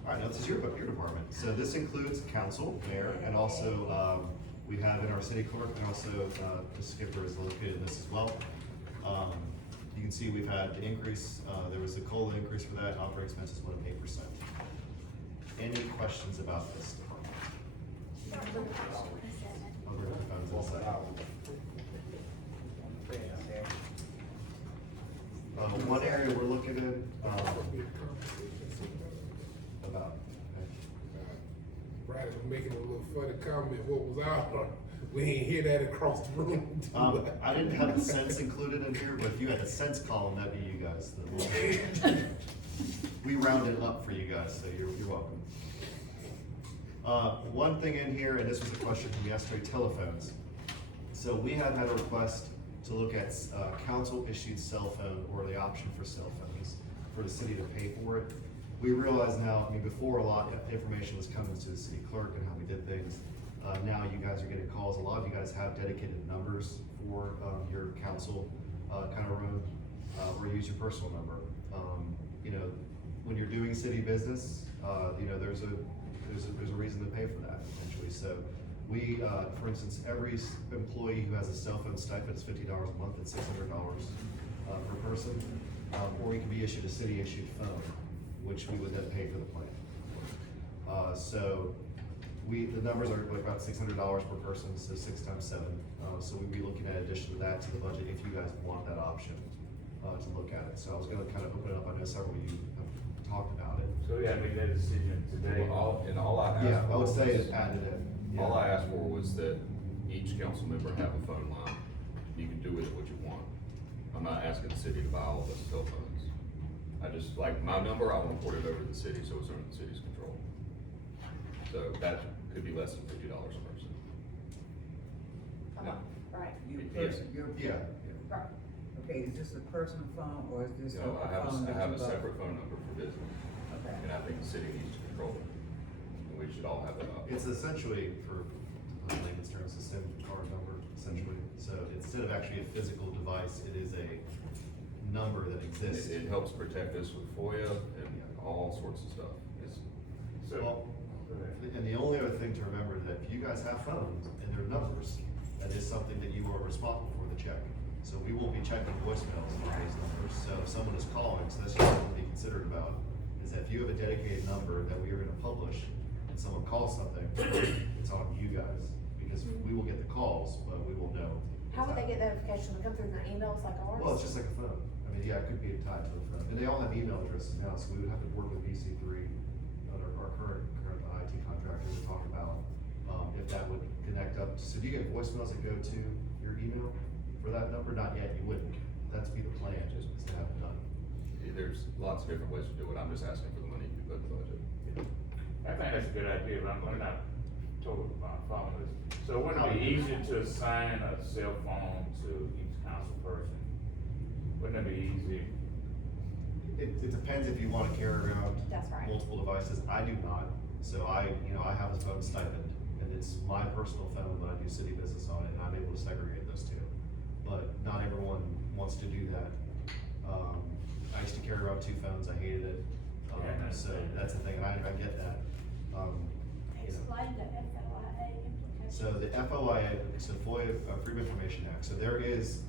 Alright, now this is your department. So this includes council, mayor, and also, we have in our city clerk, and also, the skipper is located in this as well. You can see we've had the increase, there was a COLA increase for that, operating expenses went up 8%. Any questions about this department? I'll bring up the funds in a second. One area we're looking at, about, Brad was making a little funny comment, what was out, we ain't hear that across the room. I didn't have the cents included in here, but if you had the cents column, that'd be you guys. We rounded up for you guys, so you're welcome. One thing in here, and this was a question from yesterday, telephones. So we have had a request to look at council-issued cell phone or the option for cell phones for the city to pay for it. We realize now, I mean, before a lot of information was coming to the city clerk and how we did things. Now you guys are getting calls. A lot of you guys have dedicated numbers for your council kind of room, or use your personal number. You know, when you're doing city business, you know, there's a reason to pay for that potentially. So we, for instance, every employee who has a cell phone stipend is $50 a month. It's $600 per person, or you can be issued a city-issued phone, which we would then pay for the plan. So the numbers are like about $600 per person, so 6 times 7. So we'd be looking at addition to that to the budget if you guys want that option to look at it. So I was going to kind of open it up. I know several of you have talked about it. So we gotta make that decision today. All I asked for. Yeah, I would say it's added in. All I asked for was that each council member have a phone line. You can do with it what you want. I'm not asking the city to buy all of us cell phones. I just, like, my number, I want to port it over to the city, so it's under the city's control. So that could be less than $50 a person. Right, Your Yes. person, your. Yeah. right. Okay, is this a personal phone or is this a No, I phone that have you a bought? separate phone number for business, Okay. and I think the city needs to control it. And we should all have that option. It's essentially, for layman's terms, a SIM card number, essentially. So instead of actually a physical device, it is a number that exists. It helps protect us with FOIA and all sorts of stuff. Well, and the only other thing to remember is that if you guys have phones and their numbers, that is something that you are responsible for the check. So we won't be checking voicemails on these numbers. So if someone is calling, so that's just something to be considered about, is that if you have a dedicated number that we are gonna publish, and someone calls something, it's on you guys, because we will get the calls, but we will know. How would they get notifications? Would it come through their emails like ours? Well, it's just like a phone. I mean, yeah, it could be tied to a phone. And they all have email addresses now, so we would have to work with BC3, our current IT contractor, to talk about, if that would connect up. So do you get voicemails that go to your email for that number? Not yet, you wouldn't. That's be the plan, just to have it done. There's lots of different ways to do it. I'm just asking for the money to be put in the budget. I think that's a good idea, but I'm not totally following this. So wouldn't it be easier to assign a cell phone to each council person? Wouldn't it be easier? It depends if you wanna carry around That's right. multiple devices. I do not. So I have a phone stipend, and it's my personal phone, but I do city business on it, and I'm able to segregate those two. But not everyone wants to do that. I used to carry around 2 phones, I hated it. So that's the thing, I get that. Explain the FOIA implications. So the FOIA, so FOIA, Freedom of Information Act, so there is,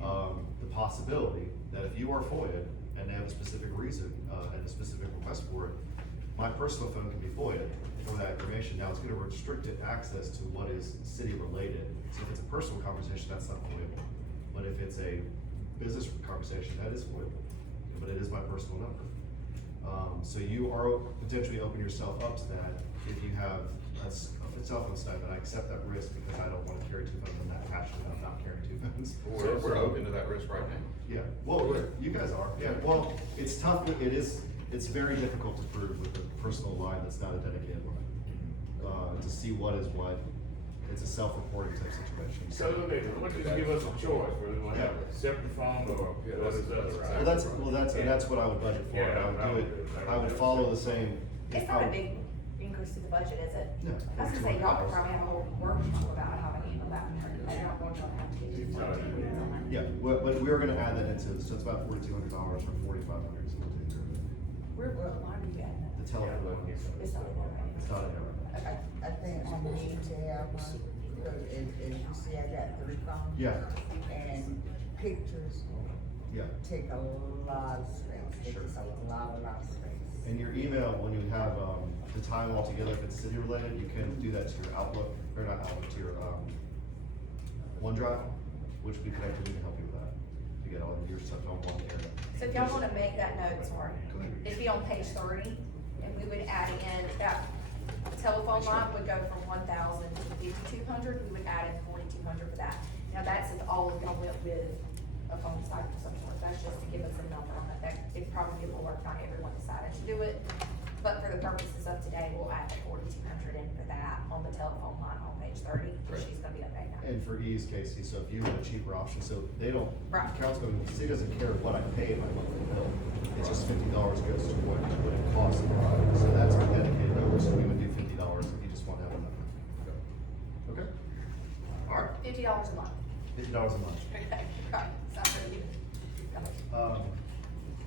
the possibility that if you are FOIA and they have a specific reason, and a specific request for it, my personal phone can be FOIA for that information. Now, it's gonna restrict it access to what is city related. So if it's a personal conversation, that's not FOIA. But if it's a business conversation, that is FOIA, but it is my personal number. So you are potentially opening yourself up to that if you have a cell phone stipend. I accept that risk because I don't wanna carry 2 phones. I'm that passionate about not carrying 2 phones. We're open to that risk right now. Yeah, well, you guys are, yeah, well, it's tough, it's very difficult to prove with a personal line that's not a dedicated line. to see what is what. It's a self-reporting type situation. So look at, why don't you just give us a choice, whether we want to have a separate fund or what is other, right? And that's what I would budget for. Yeah, I would do it, I would follow the same. It's not a big increase to the budget, is it? No. I was gonna say, y'all could probably have a whole workshop about how to handle that, I don't want y'all to have to get you. Yeah, but we are gonna add that into, so it's about $4,200 or $4,500. Where are you at? The telephone. It's not in there, right? It's not in there. Okay. I think I need to have one, because as you see, I got 3 phones. Yeah. And pictures Yeah. take a lot of space, it Sure. takes a lot of space. In your email, when you have, the time altogether, if it's city related, you can do that to your Outlook, or not Outlook, to your, OneDrive, which we can help you with that. To get all of your stuff on one area. So if y'all wanna make that note, sorry, it'd be on page 30, and we would add in, that telephone line would go from 1,000 to 5,200, we would add in 4,200 for that. Now, that's if all of y'all went with a phone site or something, that's just to give us a number on that, it's probably a little work, not everyone decided to do it. But for the purposes of today, we'll add the 4,200 in for that on the telephone line on page 30, Right. she's gonna be updating that. And for ease, Casey, so if you have a cheaper option, so they don't, Right. council, the city doesn't care what I pay in my monthly bill. It's just $50 goes to what it costs. So that's our dedicated number, so we would do $50 if you just want to have a number. Okay? All right, $50 a month. $50 a month. Okay, right, sounds good.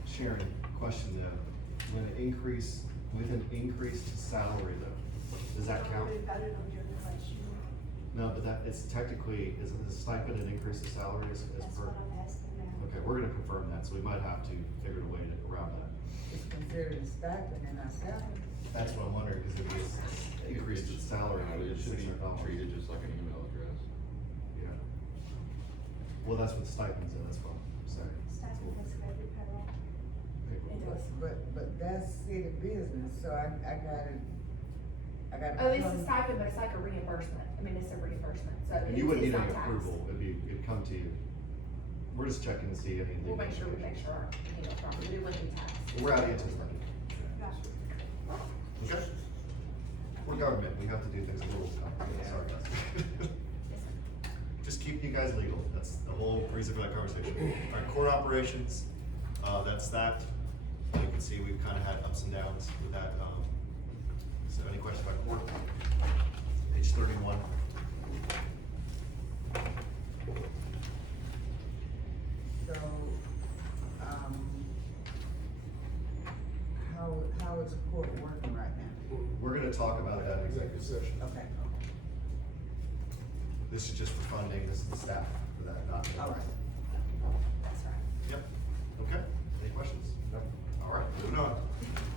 Sharon, question though, when an increase, with an increased salary though, does that count? No, but that, it's technically, is the stipend an increase in salary as per? Okay, we're gonna confirm that, so we might have to figure a way to around that. It's considered a stipend in our salary. That's what I'm wondering, because if it's increased its salary, It should be $600. treated just like an email address. Yeah. Well, that's what the stipends are, that's what I'm saying. But that's city business, so I gotta. Oh, it's a stipend, but it's like a reimbursement, I mean, it's a reimbursement, so. And you wouldn't it's need not any taxed. approval, it'd come to you. We're just checking to see any. We'll make sure we make sure, you know, properly, it wouldn't be taxed. We're adding it to the budget. Okay? We're government, we have to do things a little complicated, sorry guys. Just keep you guys legal, that's the whole reason for that conversation. All right, court operations, that's that. You can see we've kind of had ups and downs with that. So any questions about court? Page 31. So, how is the court working right now? We're gonna talk about that. Executive session. Okay, This is just for funding, this is the staff for that, not. all right. That's right. Yep, okay, any questions? No. All right, moving on.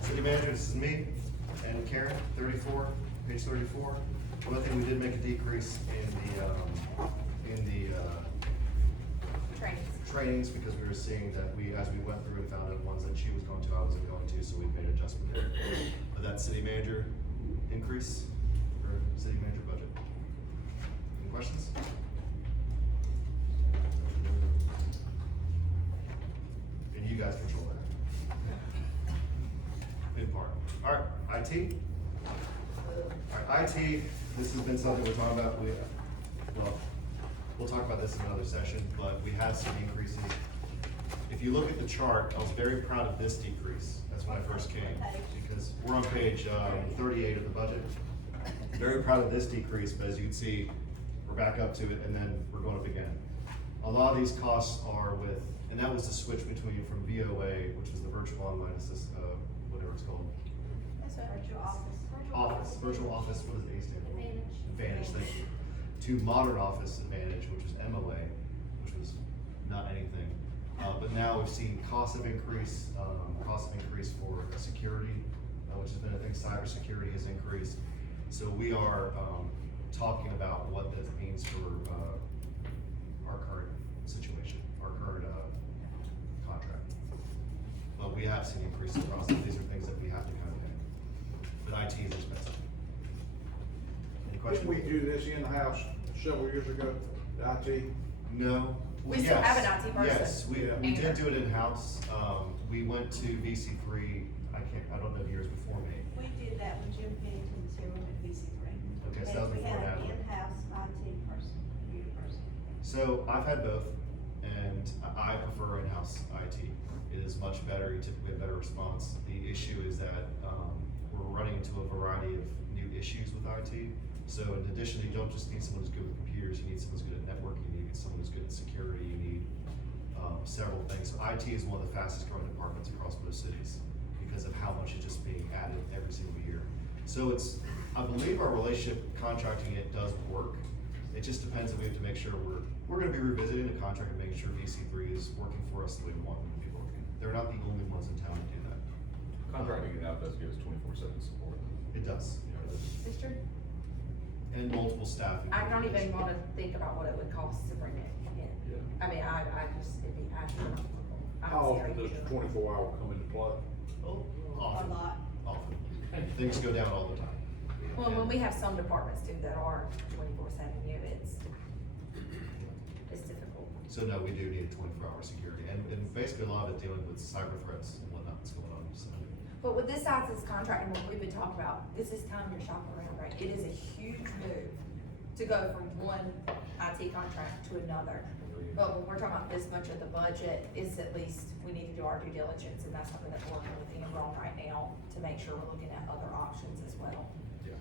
City manager, this is me, and Karen, 34, page 34. One thing, we did make a decrease in the Trainings. trainings, because we were seeing that as we went through and found out ones that she was going to, I wasn't going to, so we made an adjustment there. But that city manager increase, or city manager budget. Any questions? And you guys control that. In part. All right, IT. All right, IT, this has been something we're talking about. We'll talk about this in another session, but we have seen increases. If you look at the chart, I was very proud of this decrease. That's when I first came, because we're on page 38 of the budget. Very proud of this decrease, but as you can see, we're back up to it, and then we're going up again. A lot of these costs are with, and that was the switch between from VOA, which is the virtual online assist, whatever it's called. Virtual office, what does it stand for? Advantage, thank you. To Modern Office Advantage, which was MOA, which was not anything. But now we've seen cost of increase for security, which has been a thing. Cybersecurity has increased. So we are talking about what this means for our current situation, our current contract. But we have seen increases across. These are things that we have to kind of pay. But IT is expensive. Any Didn't questions? we do this in-house several years ago, the IT? No. We still have an IT person. Yes, we did do it in-house. We went to VC3, I don't know the years before me. We did that when Jim Pennington was here, we went to VC3. So I've had both, and I prefer in-house IT. It is much better, you typically have better response. The issue is that, we're running into a variety of new issues with IT. So in addition, you don't just need someone who's good with computers, you need someone who's good at networking, you need someone who's good at security, you need, several things. So IT is one of the fastest growing departments across most cities because of how much is just being added every single year. So I believe our relationship contracting it does work. It just depends if we have to make sure we're gonna be revisiting the contract and making sure VC3 is working for us the way we want them to be working. They're not the only ones in town to do that. Contracting it out does give us 24/7 support. It does. Sister? And multiple staff. I don't even wanna think about what it would cost to bring it in. Yeah. I mean, it'd be astronomical. How often does the 24-hour come into play? Often. A lot. Often. Things go down all the time. Well, when we have some departments too that are 24/7, it's difficult. So no, we do need a 24-hour security, and basically a lot of it dealing with cyber threats and whatnot that's going on, so. But with this size of this contract and what we've been talking about, this is time you're shopping around, right? It is a huge move to go from one IT contract to another. But when we're talking about this much of the budget, it's at least, we need to do our due diligence, and that's something that we're working with Amber on right now to make sure we're looking at other options as well, Yeah.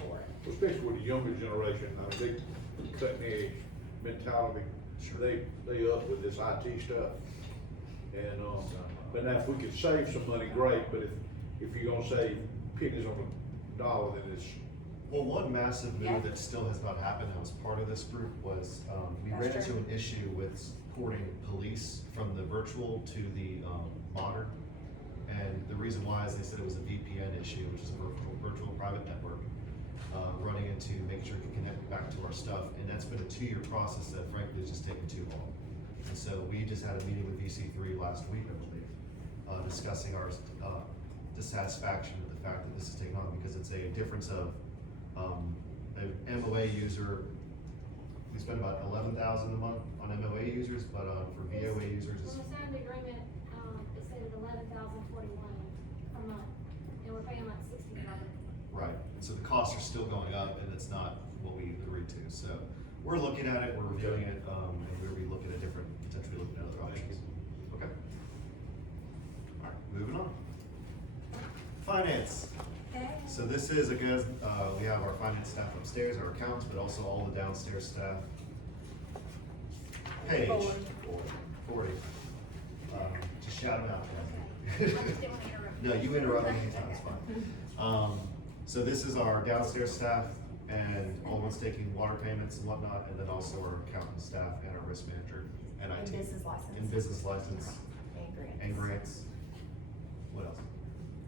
for it. Especially with the younger generation, I mean, they cutting edge mentality, they up with this IT stuff. And, but now if we could save some money, great, but if you're gonna save pennies on the dollar, then it's. Well, one massive Yeah. move that still has not happened that was part of this group was, we ran That's into true. an issue with porting police from the virtual to the, modern. And the reason why is they said it was a VPN issue, which is a virtual private network, running into making sure it can connect back to our stuff. And that's been a 2-year process that frankly is just taking too long. And so we just had a meeting with VC3 last week, I believe, discussing our, dissatisfaction with the fact that this is taking on, because it's a difference of, an MOA user, we spend about 11,000 a month on MOA users, but, for VOA users, it's, When we signed the agreement, it said it was 11,041 a month, and we're paying like 65. right. And so the costs are still going up, and it's not what we agreed to. So we're looking at it, we're reviewing it, and we'll be looking at potentially looking at other options. Okay. All right, moving on. Finance. So this is, again, we have our finance staff upstairs, our accountants, but also all the downstairs staff. Page 40. Just shout them out. I just didn't want to interrupt. No, you interrupt me anytime, it's fine. So this is our downstairs staff and all ones taking water payments and whatnot, and then also our accountant staff and our risk manager and IT. And business license. And business license. And grants. And grants. What else?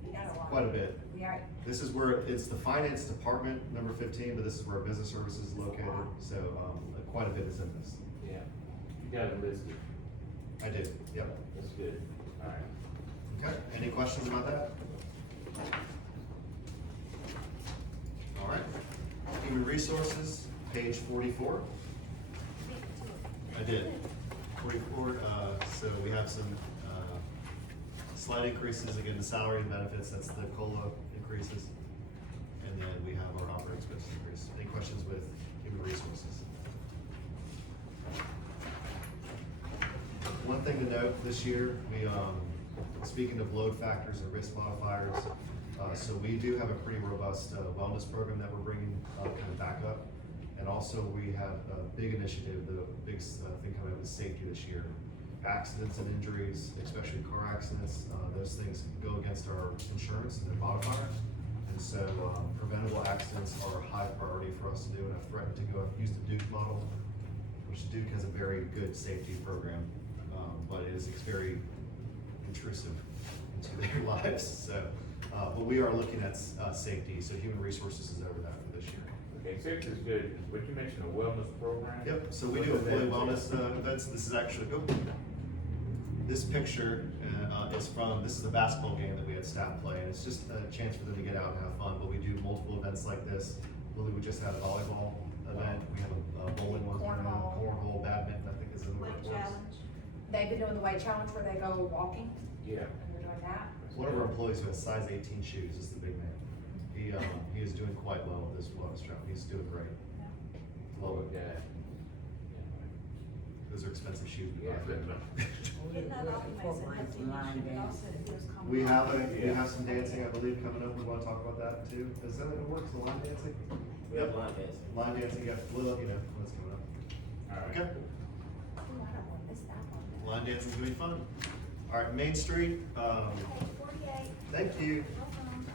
We got a lot. Quite a bit. We are, This is where, it's the finance department, number 15, but this is where our business services is located, so, quite a bit is in this. Yeah, you got it listed, I did, yep. that's good, alright. Okay, any questions about that? All right, human resources, page 44. I did. 44, so we have some, slight increases, again, the salary and benefits, that's the COLA increases. And then we have our operating expense increase. Any questions with human resources? One thing to note this year, we, speaking of load factors and risk modifiers, so we do have a pretty robust wellness program that we're bringing kind of back up. And also we have a big initiative, the big thing coming up is safety this year. Accidents and injuries, especially car accidents, those things go against our insurance and their modifier. And so preventable accidents are a high priority for us to do, and I've threatened to go use the Duke model, which Duke has a very good safety program, but it is very intrusive into their lives. So, but we are looking at safety, so human resources is over that for this year. Okay, safety is good, but you mentioned a wellness program? Yep, so we do employee wellness events. This is actually, this picture is from, this is the basketball game that we had staff play, and it's just a chance for them to get out and have fun, but we do multiple events like this. Lily, we just had a volleyball event, we have a bowling one, cornhole, badminton, I think is in the Weight works. challenge. they've been doing the weight challenge where they go walking, Yeah. and they're doing that. One of our employees who has size 18 shoes is the big man. He is doing quite well with this wellness job, he's doing great. Love it. Yeah. Those are expensive shoes. Yeah, We have some dancing, I believe, coming up. We wanna talk about that too. Is that how it works, the line dancing? We have line dancing. Line dancing, yeah, we'll let you know when it's coming up. Alright. Okay, Ooh, I don't want this back on. line dancing's gonna be fun. All right, Main Street, Okay, 48. thank you. Welcome.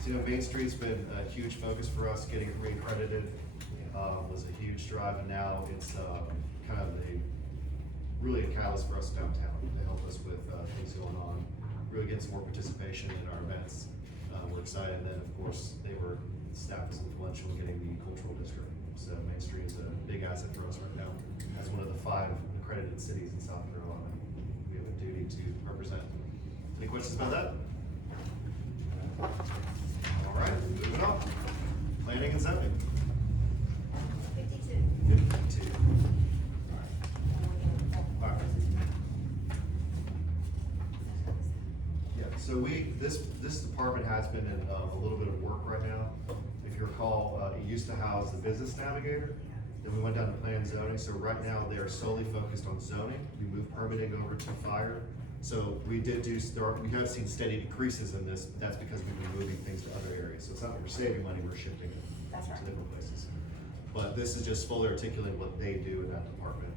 So, you know, Main Street's been a huge focus for us, getting it re-accredited, was a huge drive, and now it's, kind of really a catalyst for us downtown to help us with, things going on, really getting some more participation in our events. We're excited, and then, of course, staff is influential in getting the cultural district. So Main Street's a big asset for us right now, as one of the 5 accredited cities in South Carolina. We have a duty to represent. Any questions about that? All right, moving on. Planning and zoning. 52. 52. All right. Yeah, so this department has been in a little bit of work right now. If you recall, it used to house the business navigator, then we went down to plan and zoning, so right now they're solely focused on zoning. We moved permitting over to fire. So we have seen steady decreases in this, that's because we've been moving things to other areas. So it's not that we're saving money, we're shifting it That's to right. different places. But this is just fully articulating what they do in that department.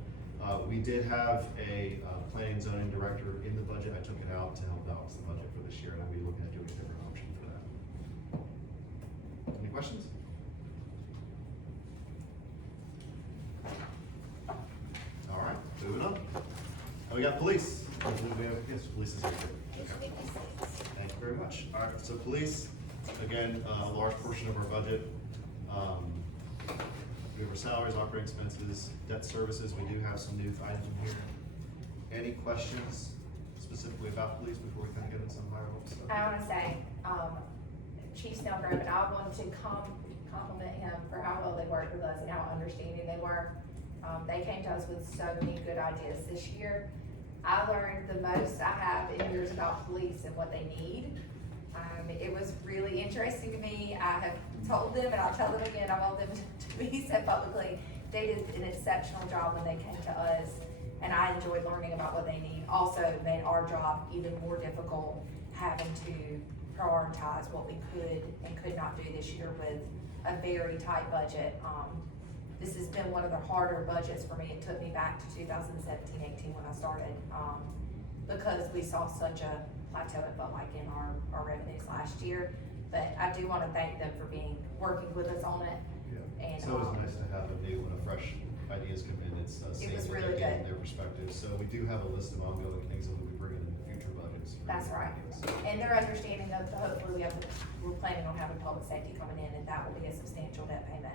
We did have a planning and zoning director in the budget. I took it out to help balance the budget for this year, and I'll be looking at doing a different option for that. Any questions? All right, moving on. We got police. Yes, police is here too. It's Okay. 56. Thank you very much. All right, so police, again, a large portion of our budget. We have our salaries, operating expenses, debt services. We do have some new items in here. Any questions specifically about police before we kind of get into some higher level stuff? I wanna say, Chief Snellgrove, and I wanted to compliment him for how well they worked with us and how understanding they were. They came to us with so many good ideas this year. I learned the most I have in years about police and what they need. It was really interesting to me. I have told them, and I'll tell them again, I want them to be said publicly. They did an exceptional job when they came to us, and I enjoyed learning about what they need. Also, it made our job even more difficult, having to prioritize what we could and could not do this year with a very tight budget. This has been one of the harder budgets for me. It took me back to 2017-18 when I started, because we saw such a plateau, it felt like, in our revenues last year. But I do wanna thank them for working with us on it. Yeah, And, it's always nice to have a new and a fresh ideas come in. It's It was safe really to get good. their perspective. So we do have a list of ongoing things that we'll be bringing in the future budgets. That's right. And their understanding of, hopefully we're planning on having public safety coming in, and that will be a substantial debt payment.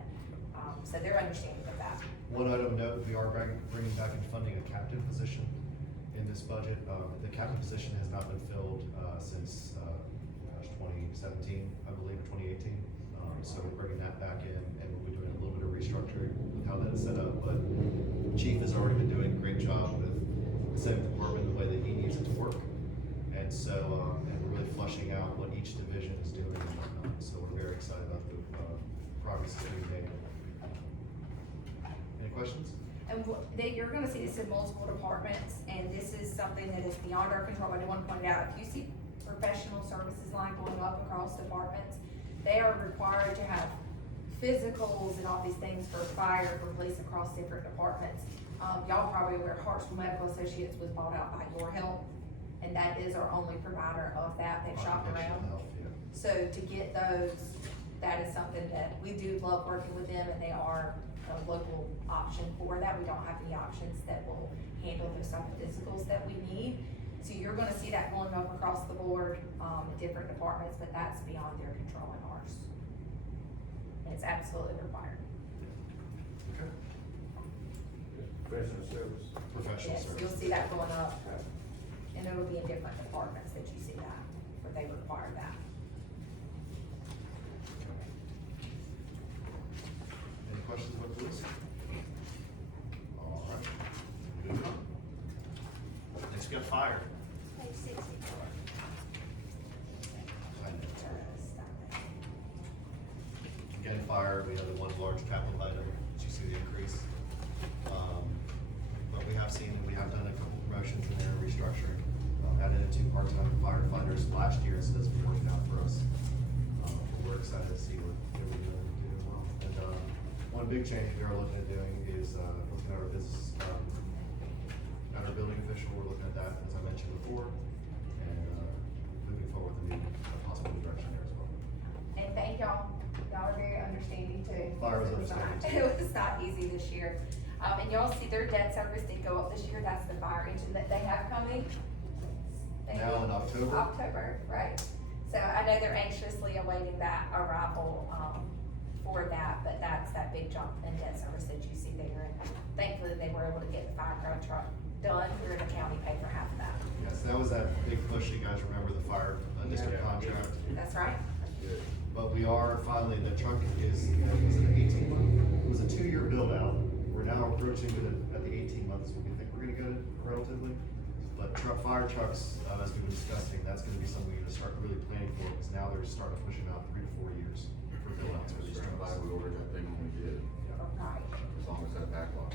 So they're understanding of that. One item note, we are bringing back and funding a captain position in this budget. The captain position has not been filled, since, 2017, I believe, or 2018. So we're bringing that back in, and we'll be doing a little bit of restructuring with how that is set up. But Chief has already been doing a great job with setting the department the way that he needs it to work. And so, and we're really fleshing out what each division is doing and whatnot. So we're very excited about the progress that we've made. Any questions? And you're gonna see this in multiple departments, and this is something that is beyond our control. I do wanna point it out, if you see professional services line going up across departments, they are required to have physicals and all these things for fire, for police across different departments. Y'all probably aware Hartsville Medical Associates was bought out by Your Health, and that is our only provider of that. They've shopped around. Occupational health, yeah. So to get those, that is something that we do love working with them, and they are a local option for that. We don't have any options that will handle those type of physicals that we need. So you're gonna see that going up across the board, in different departments, but that's beyond their control and ours. And it's absolutely required. Okay. Professional service. Professional Yes, services. you'll see that going up, and it'll be in different departments that you see that, where they require that. Any questions about police? All right. Moving on. Next we got fire. Page 60. Again, fire, we have the one large capital item, that you see the increase. But we have done a couple promotions in there, restructuring, added in 2 part-time firefighters last year, so it's been working out for us. We're excited to see what they're doing well. And, one big change we are looking at doing is, looking at our business, at our building official, we're looking at that, as I mentioned before, and, moving forward with a possible direction there as well. And thank y'all, y'all are very understanding too. Fire was It not- understanding, too. It was not easy this year. And y'all see their debt service did go up this year, that's the fire engine that they have coming. Now in October? October, right. So I know they're anxiously awaiting that arrival, for that, but that's that big jump in debt service that you see there. And thankfully, they were able to get the fire truck done, through the county paid for half of that. Yes, that was that big push, you guys remember the fire district contract? That's right. But we are finally, the truck is, was it an 18-month? It was a 2-year build out. We're now approaching at the 18 months, we think we're gonna go to relatively. But fire trucks, as we've been discussing, that's gonna be something we're gonna start really planning for, because now they're starting pushing out 3 to 4 years for build outs for these I'm trucks. glad we ordered that thing when we did, Right. as long as that backlog,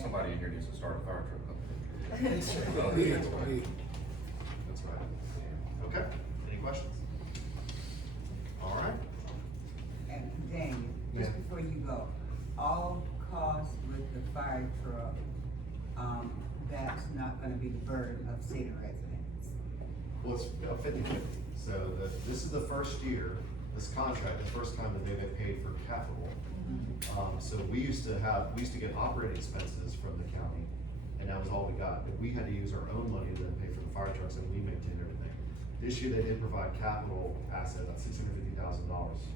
somebody in here needs to start a fire truck company. Yeah, yeah. That's right. Okay, any questions? All right. And Daniel, just Yeah. before you go, all costs with the fire truck, that's not gonna be the burden of city residents. Well, it's 50/50. So this is the first year, this contract, the first time that they've been paid for capital. So we used to get operating expenses from the county, and that was all we got. And we had to use our own money to then pay for the fire trucks, and we maintained everything. This year, they did provide capital asset, about $650,000,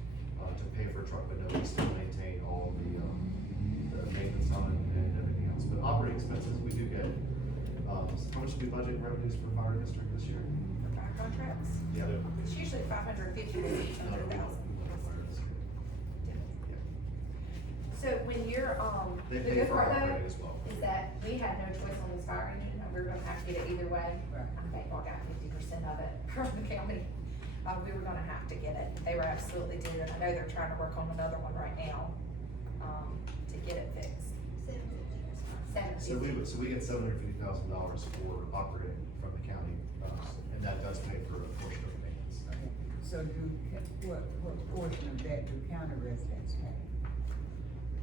to pay for a truck, but no, we still maintain all the maintenance on it and everything else. But operating expenses, we do get, how much do we budget revenues for fire district this year? For fire contracts, Yeah. it's usually 550 to 600,000. So when you're, They the pay good for part operating though, as well. is that we had no choice on this fire engine, and we were gonna have to get it either way. Right. I think I got 50% of it from the county. We were gonna have to get it. They were absolutely due, and I know they're trying to work on another one right now, to get it fixed. So we get $750,000 for operating from the county, and that does pay for a portion of the maintenance. So what portion of that do county residents pay?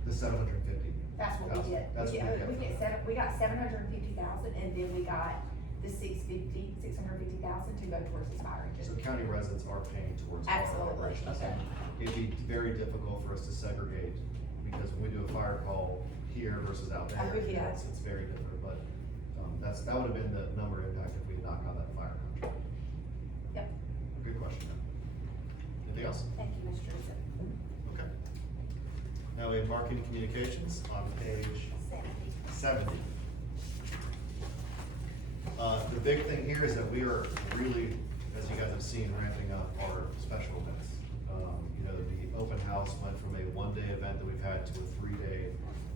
The 750. That's what we did. That's what we get. We got 750,000, and then we got the 650,000 to go towards this fire So engine. county residents are paying towards our Absolutely, operations. okay. It'd be very difficult for us to segregate, because when we do a fire call here versus out there, Oh, yeah. it's very different, but, that would have been the number impact if we had not got that fire contract. Yep. Good question. Anything else? Thank you, Mr. Teresa. Okay. Now we have marketing communications on page 70. The big thing here is that we are really, as you guys have seen, ramping up our special events. The open house went from a 1-day event that we've had to a 3-day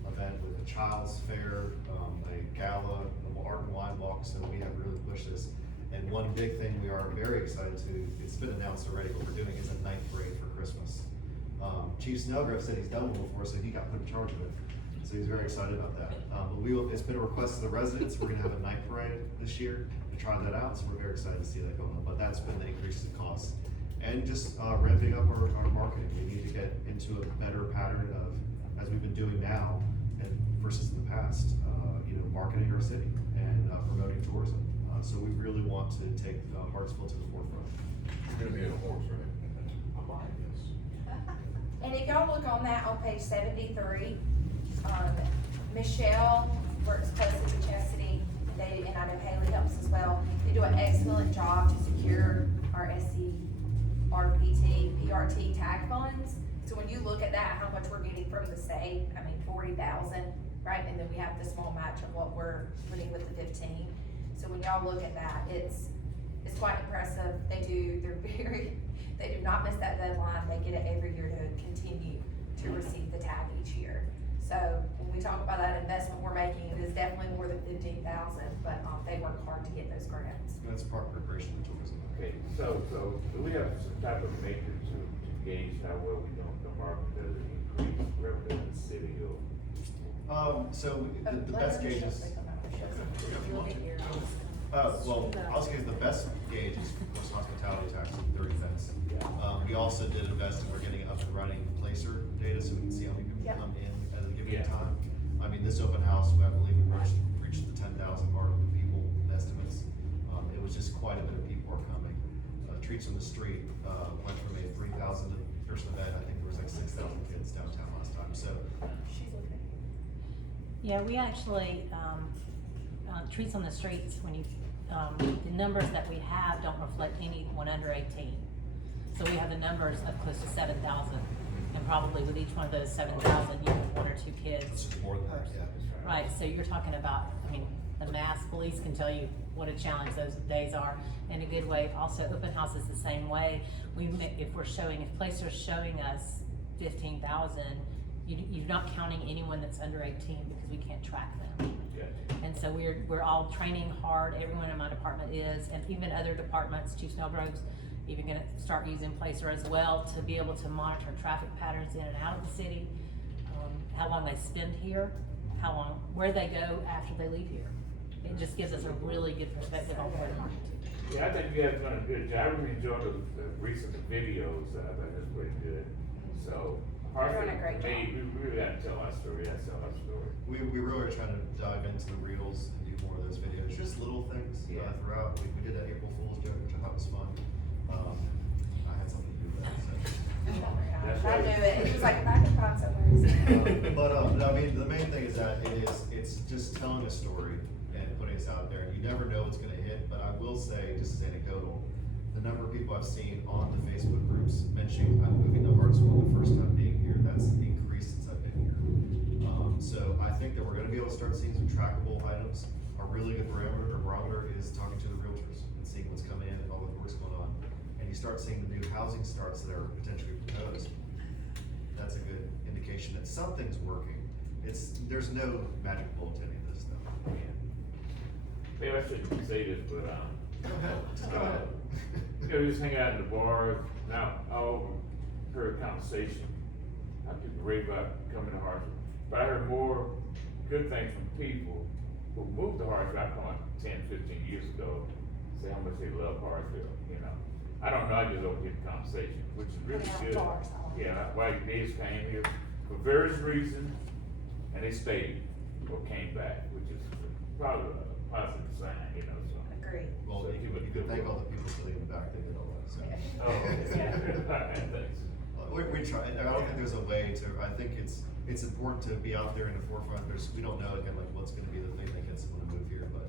event with a child's fair, a gala, an art and wine walk, so we have really pushed this. And one big thing we are very excited to, it's been announced already, what we're doing is a night parade for Christmas. Chief Snellgrove said he's done one before, so he got put in charge of it. So he's very excited about that. But it's been a request of the residents, we're gonna have a night parade this year to try that out, so we're very excited to see that going on. But that's been the increase in cost. And just ramping up our marketing. We need to get into a better pattern of, as we've been doing now and versus in the past, marketing our city and promoting tourism. So we really want to take Hartsville to the forefront. You're gonna be in a horse, right? And if y'all look on that on page 73, Michelle works closely with Chastity, and I know Haley helps as well. They do an excellent job to secure our PRT tag funds. So when you look at that, how much we're getting from the state, 40,000, right? And then we have the small match of what we're putting with the 15. So when y'all look at that, it's quite impressive. They do not miss that deadline. They get it every year to continue to receive the tag each year. So when we talk about that investment we're making, it is definitely more than 15,000, but they work hard to get those grants. That's park preparation and tourism. Okay, so do we have some type of matrix to gauge how well we don't, the market does increase wherever they're in the city or? So the best gauges. Well, I'll say the best gauge is, of course, hospitality tax, 30 cents. We also did invest in, we're getting up and running placer data so we can see how many people come in at a given Yeah. time. I mean, this open house, I believe we reached the 10,000 mark of people estimates. It was just quite a bit of people are coming. Treats on the Street, went from a 3,000 person event, I think there was like 6,000 kids downtown last time, so. Yeah, we actually, Treats on the Streets, when you, the numbers that we have don't reflect anyone under 18. So we have the numbers of close to 7,000, and probably with each one of those 7,000, you have 1 or 2 kids. More than that, yeah. Right, so you're talking about, I mean, the mass police can tell you what a challenge those days are in a good way. Also, open house is the same way. If Placer's showing us 15,000, you're not counting anyone that's under 18 because we can't track them. And so we're all training hard, everyone in my department is, and even other departments, Chief Snellgrove's even gonna start using Placer as well to be able to monitor traffic patterns in and out of the city, how long they spend here, where they go after they leave here. It just gives us a really good perspective on where to market to. Yeah, I think you have done a good job. I really enjoyed the recent videos. I think that's pretty good. So, You're doing a great job. we really gotta tell our story. That's our story. We really are trying to dive into the reels and do more of those videos, just little things throughout. We did an April Fool's joke, which I thought was fun. I had something to do with that, That's I right. knew it, it was like, if I could find somewhere. But I mean, the main thing is that it's just telling a story and putting us out there. You never know what's gonna hit, but I will say, just as anecdotal, the number of people I've seen on the Facebook groups mentioning I'm moving to Hartsville the first time being here, that's increased since I've been here. So I think that we're gonna be able to start seeing some trackable items. A really good barometer is talking to the realtors and seeing what's coming in and all the work's going on. And you start seeing the new housing starts that are potentially proposed. That's a good indication that something's working. There's no magic bullet to any of this stuff. Maybe I shouldn't say this, but, Go ahead, just go ahead. you know, we just hang out in the bars. Now, I overheard a conversation. How people rave about coming to Hartsville. But I heard more good things from people who moved to Hartsville, I come 10, 15 years ago, say how much they love Hartsville, you know. I don't know, I just overheard the conversation, which is really good. Yeah, white natives came here for various reasons, and they stayed or came back, which is probably a positive sign, you know, so. Agreed. Well, you can thank all the people sitting in the back, they did all that, so. Oh, okay. Thanks. We try, I don't think there's a way to, I think it's important to be out there in the forefront. We don't know again, like what's gonna be the thing that gets someone to move here, but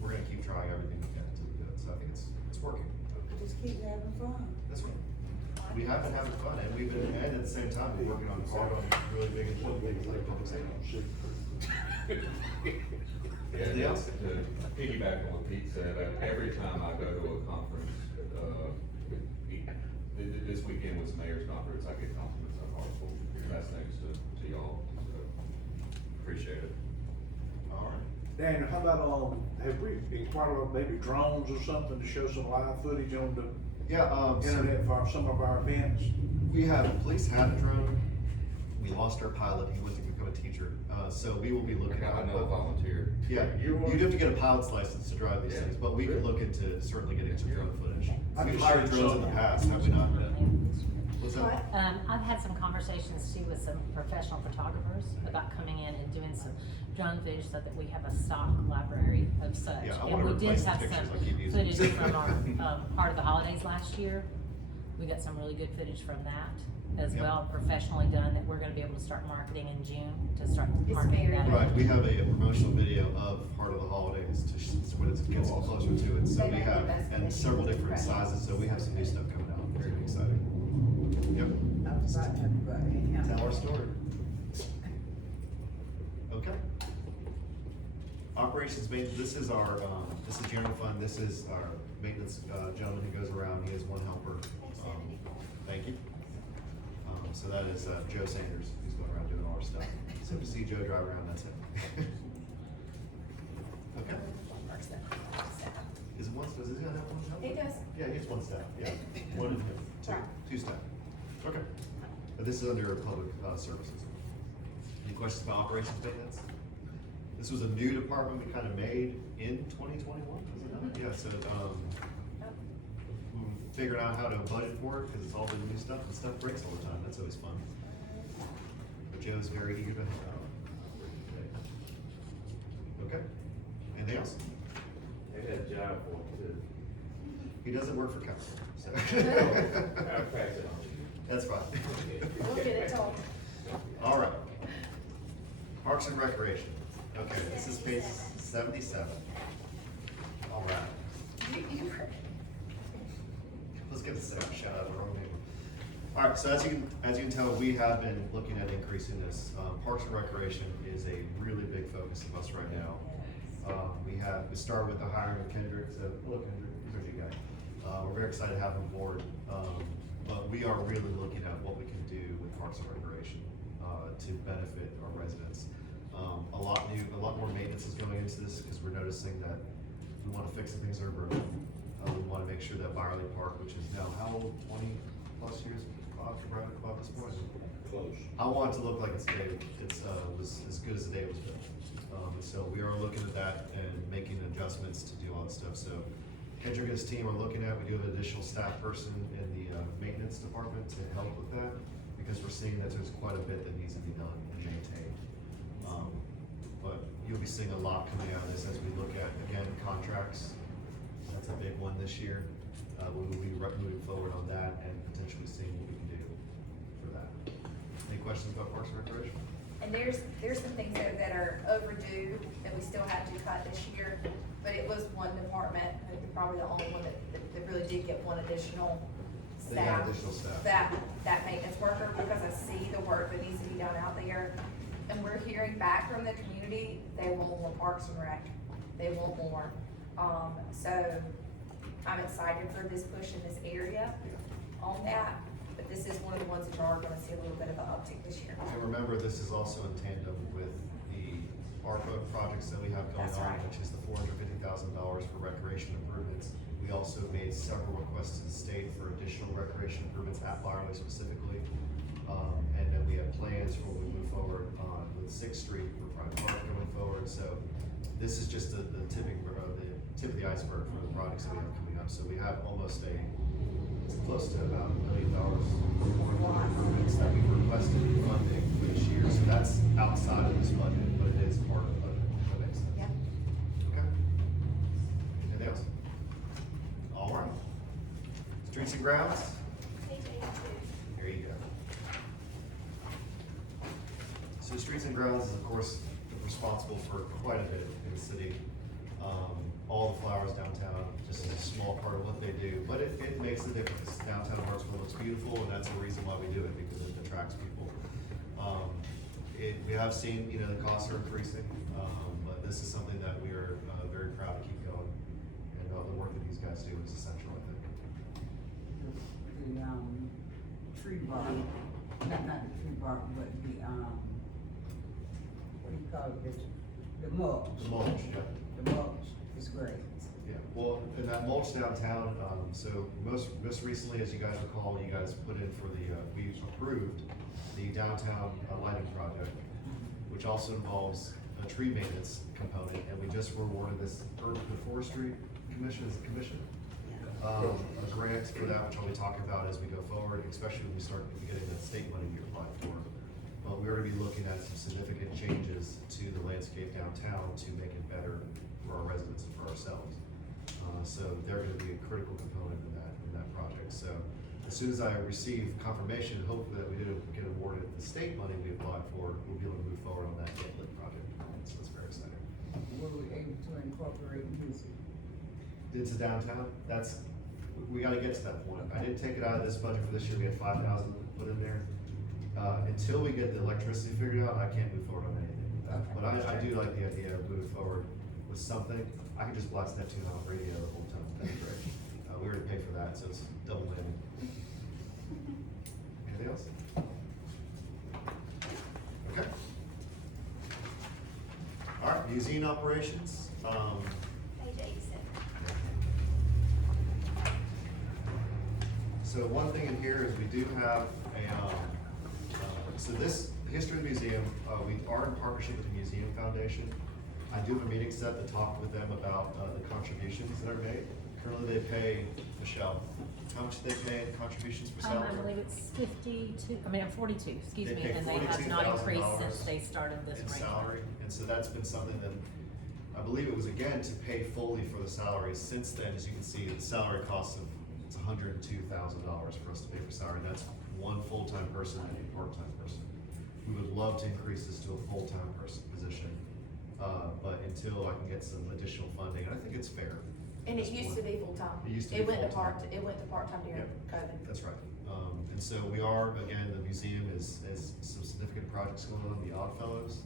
we're gonna keep trying everything we can until we do it, so I think it's working. Just keep having fun. That's right. We have been having fun, and and at the same time, we're working on hard on really big important things like public safety. Anything Yeah, else? to piggyback on what Pete said, every time I go to a conference, this weekend was mayor's conference, I get compliments of Hartsville. That's thanks to y'all, so appreciate it. All right. Dan, how about, have we inquired about maybe drones or something to show some live footage on the Yeah, internet for some of our events? police had a drone. We lost our pilot, he went to become a teacher, so we will be looking. I know a volunteer. Yeah, you'd have to get a pilot's license to drive these Yeah. things, but we could look into certainly getting some drone footage. I've We've just hired seen drones in some. the past, have we not? What's that? I've had some conversations too with some professional photographers about coming in and doing some drone footage so that we have a stock library of such. Yeah, I And wanna we did replace the have pictures some I keep using. footage from our, Heart of the Holidays last year. We got some really good footage from that as Yep. well, professionally done, that we're gonna be able to start marketing in June, to start It's marketing very that. Right, we have a promotional video of Heart of the Holidays to when it gets closer to it, so we have, and several different sizes, so we have some new stuff coming out, very exciting. Yep, I was about to, tell our story. Okay. Operations maintenance, this is our, this is general fund, this is our maintenance, gentleman who goes around, he has one helper. Thank you. So that is, Joe Sanders, who's going around doing all our stuff. So if you see Joe drive around, that's him. Okay. Is it one, does he have one helper? He does. Yeah, he's one staff, yeah. One and two staff. Okay. But this is under public, services. Any questions about operations maintenance? This was a new department we kind of made in 2021, was it not? Yeah, so, figuring out how to budget for it, because it's all the new stuff, and stuff breaks all the time, that's always fun. But Joe's very eager to help out. Okay, anything else? They got a job for it too. He doesn't work for council, so. I'll pass it on. That's fine. We'll get it told. All right. Parks and Recreation. Okay, this is page 77. All right. Let's give a second shout out to the wrong name. All right, so as you can tell, we have been looking at increasing this. Parks and Recreation is a really big focus of us right now. We started with the hiring of Kendrick, so hello Kendrick, here's you guy. We're very excited to have him aboard. But we are really looking at what we can do with Parks and Recreation to benefit our residents. A lot more maintenance is going into this because we're noticing that we want to fix some things that are broken. We want to make sure that Byerly Park, which is now how old, 20 plus years off this point? Close. I want it to look like it's was as good as the day it was built. And so we are looking at that and making adjustments to do all that stuff. So Kendrick and his team are looking at, we do have an additional staff person in the maintenance department to help with that, because we're seeing that there's quite a bit that needs to be done and maintained. But you'll be seeing a lot coming out of this as we look at, again, contracts. That's a big one this year. We will be moving forward on that and potentially seeing what we can do for that. Any questions about Parks and Recreation? And there's some things that are overdue that we still have to cut this year, but it was one department, I think probably the only one that really did get one additional They got staff. additional staff. That maintenance worker, because I see the work that needs to be done out there. And we're hearing back from the community, they want more Parks and Rec, they want more. So I'm excited for this push in this area on that, but this is one of the ones that you are gonna see a little bit of an uptick this year. And remember, this is also in tandem with the ARPA projects that we have going That's on, right. which is the $450,000 for recreation improvements. We also made several requests to the state for additional recreation improvements at Byerly specifically. And then we have plans for when we move forward on with 6th Street for Private Park going forward. So this is just the tip of the iceberg for the projects that we have coming up. So we have almost close to about $1 million improvements that we've requested funding for this year. So that's outside of this budget, but it is part of the budget. That makes sense. Yeah. Okay. Anything else? All right. Streets and grounds. Here you go. So Streets and Grounds is of course responsible for quite a bit in the city. All the flowers downtown, just a small part of what they do, but it makes a difference. Downtown Hartsville looks beautiful, and that's the reason why we do it, because it attracts people. We have seen, the costs are increasing, but this is something that we are very proud to keep going. And the work that these guys do is essential, I think. The tree bark, not the tree bark, but the, what do you call it, the mulch. The mulch, yeah. The mulch is great. Yeah, well, and that mulch downtown, so most recently, as you guys recall, you guys put in for we approved the downtown lighting project, which also involves a tree maintenance component, and we just were awarded this Urban Forestry Commission, a grant for that, which I'll be talking about as we go forward, especially when we start getting that state money we applied for. But we're gonna be looking at some significant changes to the landscape downtown to make it better for our residents and for ourselves. So they're gonna be a critical component in that project. So as soon as I receive confirmation, hopefully that we do get awarded the state money we applied for, we'll be able to move forward on that lit project. So it's very exciting. Were we able to incorporate music? Into downtown, we gotta get to that point. I didn't take it out of this budget for this year, we had 5,000 put in there. Until we get the electricity figured out, I can't move forward on anything with that. But I do like the idea of moving forward with something. I can just blast that tune on radio the whole time, that'd be great. We already paid for that, so it's double whammy. Anything else? Okay. All right, museum operations. Page 87. So one thing in here is we do have So this, the history of the museum, we are in partnership with the Museum Foundation. I do have a meeting set to talk with them about the contributions that are made. Currently, they pay, Michelle, how much do they pay in contributions for salary? I believe it's 52, I mean, 42, excuse They me, pay and they have not increased since $42,000 they started this in rate. salary, and so that's been something that, I believe it was again to pay fully for the salaries. Since then, as you can see, the salary costs of, it's $102,000 for us to pay for salary. That's one full-time person and a part-time person. We would love to increase this to a full-time person position, but until I can get some additional funding, I think it's fair. And at it this used to point. be full-time. It used to be It went to full-time. it went to part-time during Yep. COVID. That's right. And so we are, again, the museum has some significant projects going on, the Oddfellows,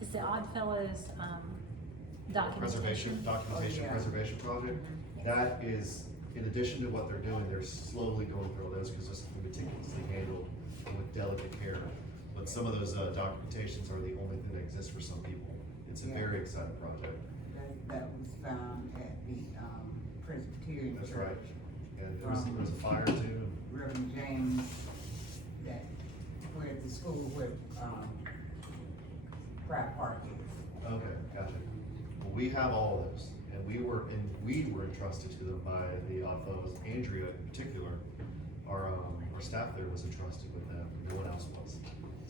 Is the Oddfellows, documentation? documentation Oh, yeah. preservation project. That is, in addition to what they're doing, they're slowly going through all those because it's meticulously handled and with delicate care. But some of those documentations are the only thing that exists for some people. It's a Yeah. very exciting project. That was found at the, Presbyterian That's Church. right. And there was a fire too. and- Reverend James, that, where the school where, Pratt Park is. Okay, gotcha. Well, we have all of those, and we were entrusted to them by the Oddfellows. Andrea in particular, our staff there was entrusted with them, no one else was.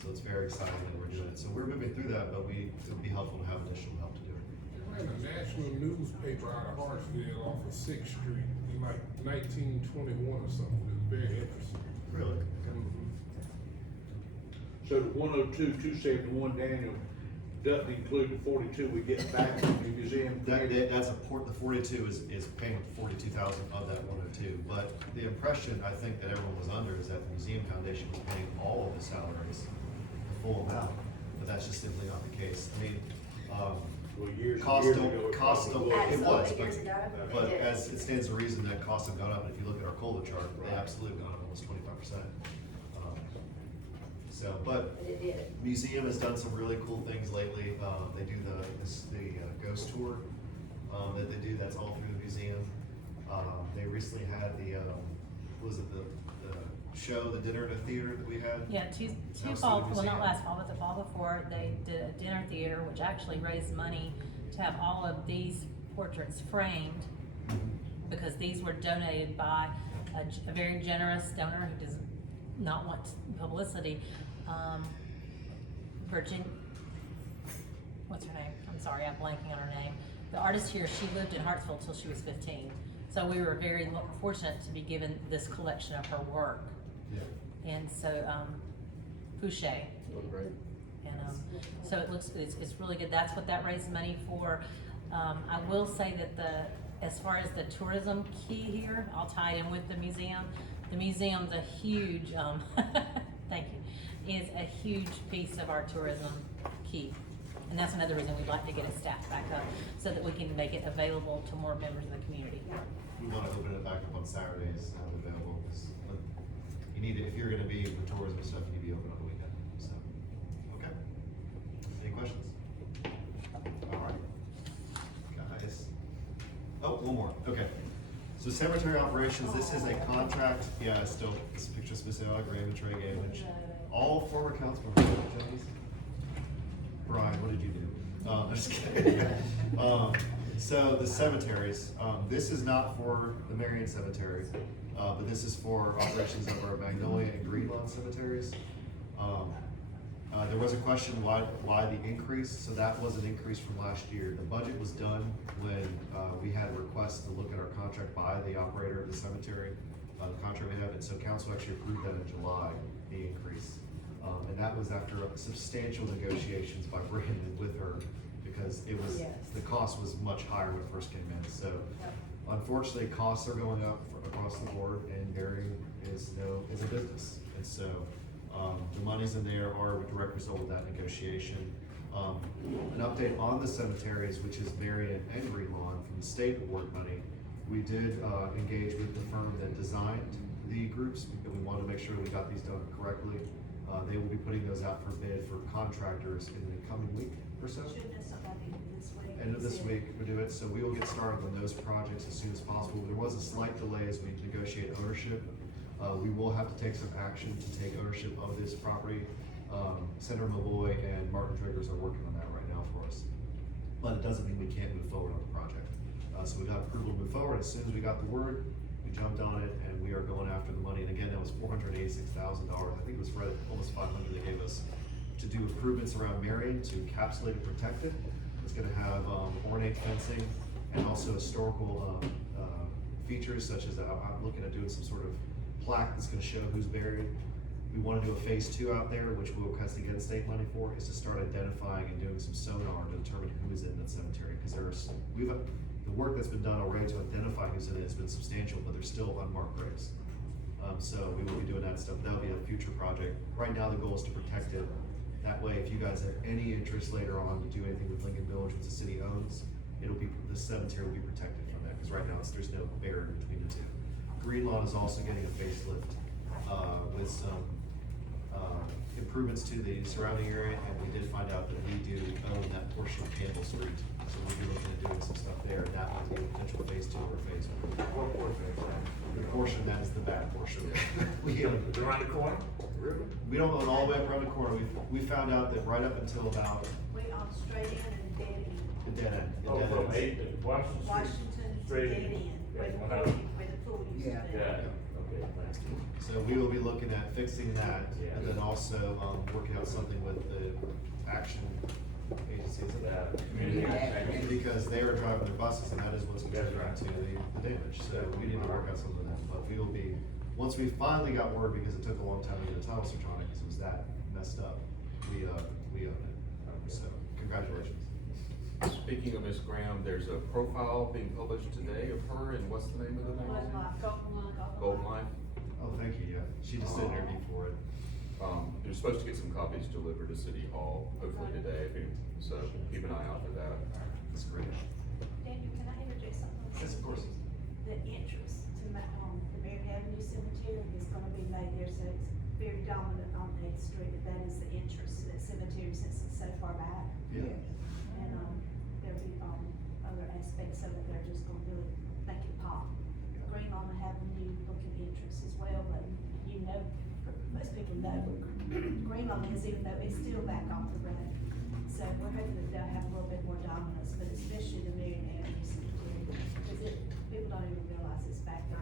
So it's very exciting that we're doing it. So we're moving through that, but it would be helpful to have additional help to do it. They ran a national newspaper out of Hartsville off of 6th Street in like 1921 or something. It was very interesting. Really? So the 102, 271, Daniel, doesn't include the 42 we get back from the museum. That's the 42 is paying 42,000 of that 102. But the impression I think that everyone was under is that the Museum Foundation was paying all of the salaries, the full amount. But that's just simply not the case. I mean, Well, years costs ago, don't, it costs don't, probably it was, Absolutely, years ago, it but did. as it stands to reason that costs have gone up, and if you look at our COLA chart, they absolutely gone up almost 25%. So, but But it did. museum has done some really cool things lately. They do the ghost tour that they do. That's all through the museum. They recently had the show, the dinner at a theater that we had. Yeah, two That was fall, through the well, not museum. last fall, but the fall before, they did a dinner theater, which actually raised money to have all of these portraits framed, because these were donated by a very generous donor who does not want publicity. What's her name? I'm sorry, I'm blanking on her name. The artist here, she lived in Hartsville till she was 15. So we were very fortunate to be given this collection of her work. Yeah. And so, Fouché. Great. And, so it's really good. That's what that raised money for. I will say that as far as the tourism key here, I'll tie in with the museum. The museum's a huge, thank you, is a huge piece of our tourism key. And that's another reason we'd like to get it staffed back up, so that we can make it available to more members of the community. We want to open it back up on Saturdays, available. 'Cause you need to, if you're going to be for tourism stuff, you need to be open on the weekend. So, okay. Any questions? All right, guys. Oh, one more. Okay. So cemetery operations. This is a contract. Yeah, it's still this picture specific. Raymond Trey Gavage. All former council members. Brian, what did you do? I'm just kidding. So the cemeteries, this is not for the Marion Cemetery, but this is for operations of our Magnolia and Greenlawn cemeteries. There was a question why the increase, so that was an increase from last year. The budget was done when we had a request to look at our contract by the operator of the cemetery, the contract we have, and so council actually approved that in July, the increase. And that was after substantial negotiations by Brandon with her, because it was, the cost was much higher when it first came in. So unfortunately, costs are going up across the board, and burying is a business. And so the monies in there are a direct result of that negotiation. An update on the cemeteries, which is Marion and Greenlawn, from the state award money. We did engage with the firm that designed the groups, and we wanted to make sure we got these done correctly. They will be putting those out for bid for contractors in the coming week or so. End of this week, we do it, so we will get started on those projects as soon as possible. There was a slight delay as we negotiate ownership We will have to take some action to take ownership of this property. Senator Malloy and Martin Driggers are working on that right now for us. But it doesn't mean we can't move forward on the project. So we got approval to move forward. As soon as we got the word, we jumped on it and we are going after the money. And again, that was $486,000. I think it was right at almost $500 they gave us to do improvements around Marion to encapsulate and protect it. It's gonna have ornate fencing and also historical features such as I'm looking at doing some sort of plaque that's gonna show who's buried. We wanna do a phase 2 out there, which we'll cast again state money for, is to start identifying and doing some sonar to determine who is in that cemetery. Cause the work that's been done already to identify who's in it has been substantial, but there's still unmarked graves. So we will be doing that stuff. That'll be a future project. Right now, the goal is to protect it. That way, if you guys have any interest later on to do anything with Lincoln Village, which the city owns, the cemetery will be protected from that, because right now there's no barrier between the two. Green Lawn is also getting a facelift, with some, improvements to the surrounding area, and we did find out that we do own that portion of Campbell Street. So we'll be looking at doing some stuff there, and that would be a potential phase 2 or phase 1. What portion is that? The portion that is the bad portion. Is it around the corner? Really? We don't own all the way up around the corner. We found out that right up until about We own straight in and dead in. the dead end. the Oh, dead from ends. Washington Street? Washington to Straight dead in. in, Yeah, where the when I- pool, where the pool used to Yeah. be. Yeah, okay, thank you. So we will be looking at fixing that, Yeah. and then also, working out something with the action agencies. Yeah, community action. Because they are driving their buses, and that is what's contributing That's to right. the damage, so we need to work out some of that, but we will be, once we finally got word, because it took a long time to get a title search on it, because it was that messed up, we own it, so congratulations. Speaking of Ms. Graham, there's a profile being published today of her, and what's the name of the magazine? Golden Life. Oh, thank you, yeah, she just did an interview for it. You're supposed to get some copies delivered to City Hall, hopefully today, so keep an eye out for that. That's great. Daniel, can I interject something? Yes, of course. The entrance to the Marion Avenue Cemetery is gonna be made there, so it's very dominant on 8th Street, but that is the entrance to that cemetery since it's so far back. Yeah. And, there'll be, other aspects of it that are just gonna really make it pop. Green Lawn will have a new looking entrance as well, but most people know Green Lawn is, even though it's still back off the road. So we're hoping that they'll have a little bit more dominance, but especially the Marion Avenue Cemetery, because people don't even realize it's back there.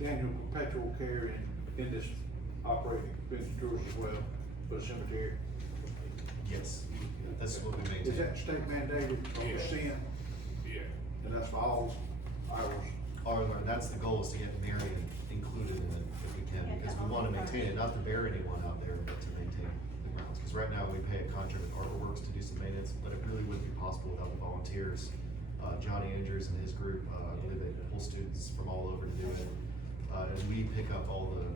Daniel, perpetual care in this operating expenditures as well for the cemetery. Yes, that's what we maintain. Is that state mandated Yeah. %? Yeah. And that's for all hours? And that's the goal, is to get Marion included in it if we can, because we wanna maintain it, not to bury anyone out there, but to maintain the grounds. Cause right now, we pay a contract with Arbor Works to do some maintenance, but it really wouldn't be possible without the volunteers. Johnny Andrews and his group, I believe they pull students from all over to do it. And we pick up all the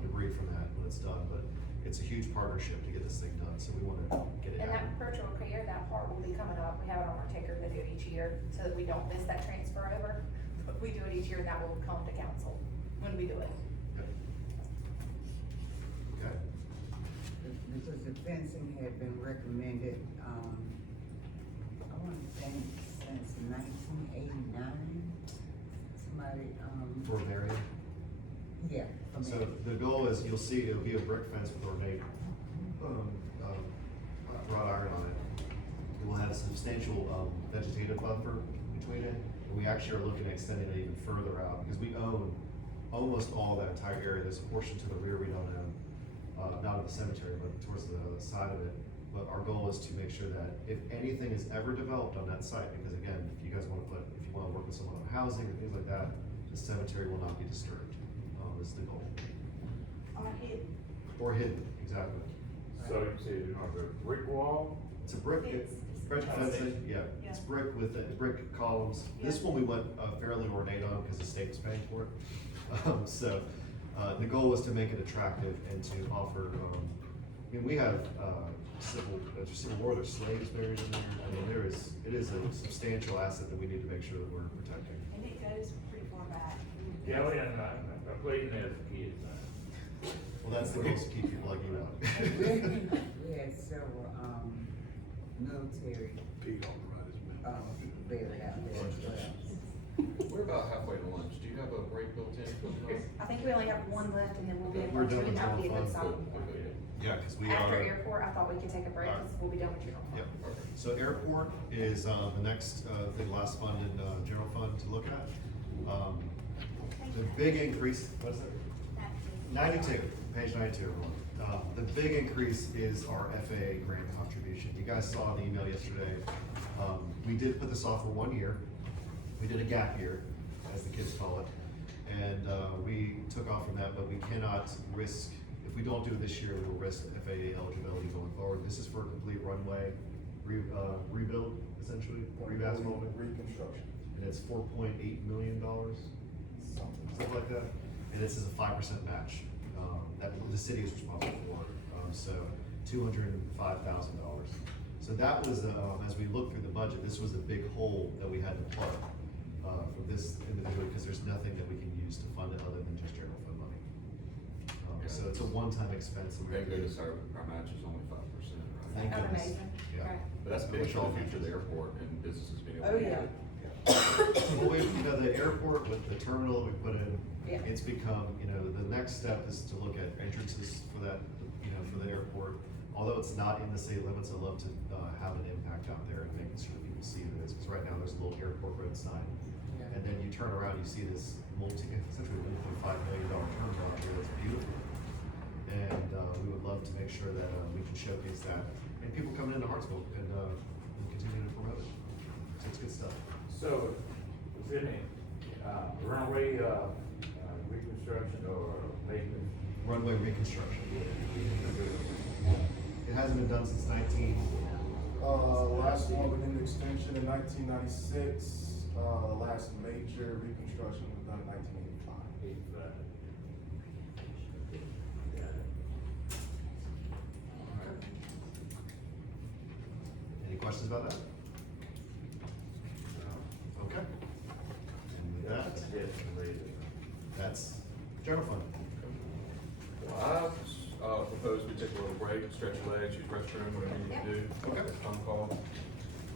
debris from that when it's done, but it's a huge partnership to get this thing done, so we wanna get it And out. that virtual care, that part will be coming up, we have it on our ticker video each year, so that we don't miss that transfer over. But we do it each year, and that will come to council when we do it. Okay. Because the fencing had been recommended, I wanna think since 1989. Somebody, For Marion. yeah, for So me. the goal is, you'll see, it'll be a brick fence with ornate, wrought iron on it. It will have substantial, vegetative buffer between it, and we actually are looking at extending it even further out, because we own almost all that entire area. There's a portion to the rear we don't own, not of the cemetery, but towards the side of it. But our goal is to make sure that if anything is ever developed on that site, because again, if you guys wanna work with someone on housing or things like that, the cemetery will not be disturbed, is the goal. Or hidden. Or hidden, exactly. So you say you're on the brick wall? It's a brick, brick fencing, yeah, it's Yeah. brick with the brick columns. This Yeah. one we went fairly ornate on because the state was paying for it. So, the goal was to make it attractive and to offer, I mean, we have, civil war, there's slaves buried in there. I mean, it is a substantial asset that we need to make sure that we're protecting. And it goes pretty far back. Yeah, I played in there as a kid. Well, that's the goal, is to keep people like you out. We had several, military, Pete on the right is buried out there as well. We're about halfway to lunch. Do you have a break built in? I think we only have one left and then we'll be able We're to, done with that would be a general good fund. stop. Yeah, cause we are. After airport, I thought we could take a break, Alright. cause we'll be done with general fund. Yep, so airport is, the next, the last fund in, general fund to look at. The big increase, what is it? 92, page 92, everyone. The big increase is our FAA grant contribution. You guys saw the email yesterday. We did put this off for 1 year. We did a gap year, as the kids call it. And, we took off from that, but we cannot risk, if we don't do it this year, we'll risk FAA eligibility going forward. This is for a complete runway rebuild, essentially, re-asphalt. Reconstruction. And it's $4.8 million, something like that. And this is a 5% match, that the city is responsible for, so $205,000. So that was, as we looked through the budget, this was a big hole that we had to plug, for this individual, because there's nothing that we can use to fund it other than just general fund money. So it's a one-time expense. And we Thank goodness our match is only 5%, right? Thank Oh, goodness. amazing. Yeah. Right. But that's big for the future of the airport and businesses being able Oh, to. yeah. Well, we, you know, the airport with the terminal we put in, Yeah. it's become, you know, the next step is to look at entrances for that, you know, for the airport. Although it's not in the city limits, I'd love to, have an impact out there and making sure people see it is, because right now there's a little airport road sign. And then you turn around, you see this essentially $1.5 million terminal out here that's beautiful. And, we would love to make sure that, we can showcase that. And people coming into Hartsville and, continue to promote it. So it's good stuff. So, is there any, runway, reconstruction or maintenance? Runway reconstruction. It hasn't been done since 19. Last one within the extension in 1996, the last major reconstruction was done in 1985. Any questions about that? Okay. And with that, that's general fund. Well, I propose we take a little break, stretch your legs, use restroom, whatever you need to do. Okay. Phone call.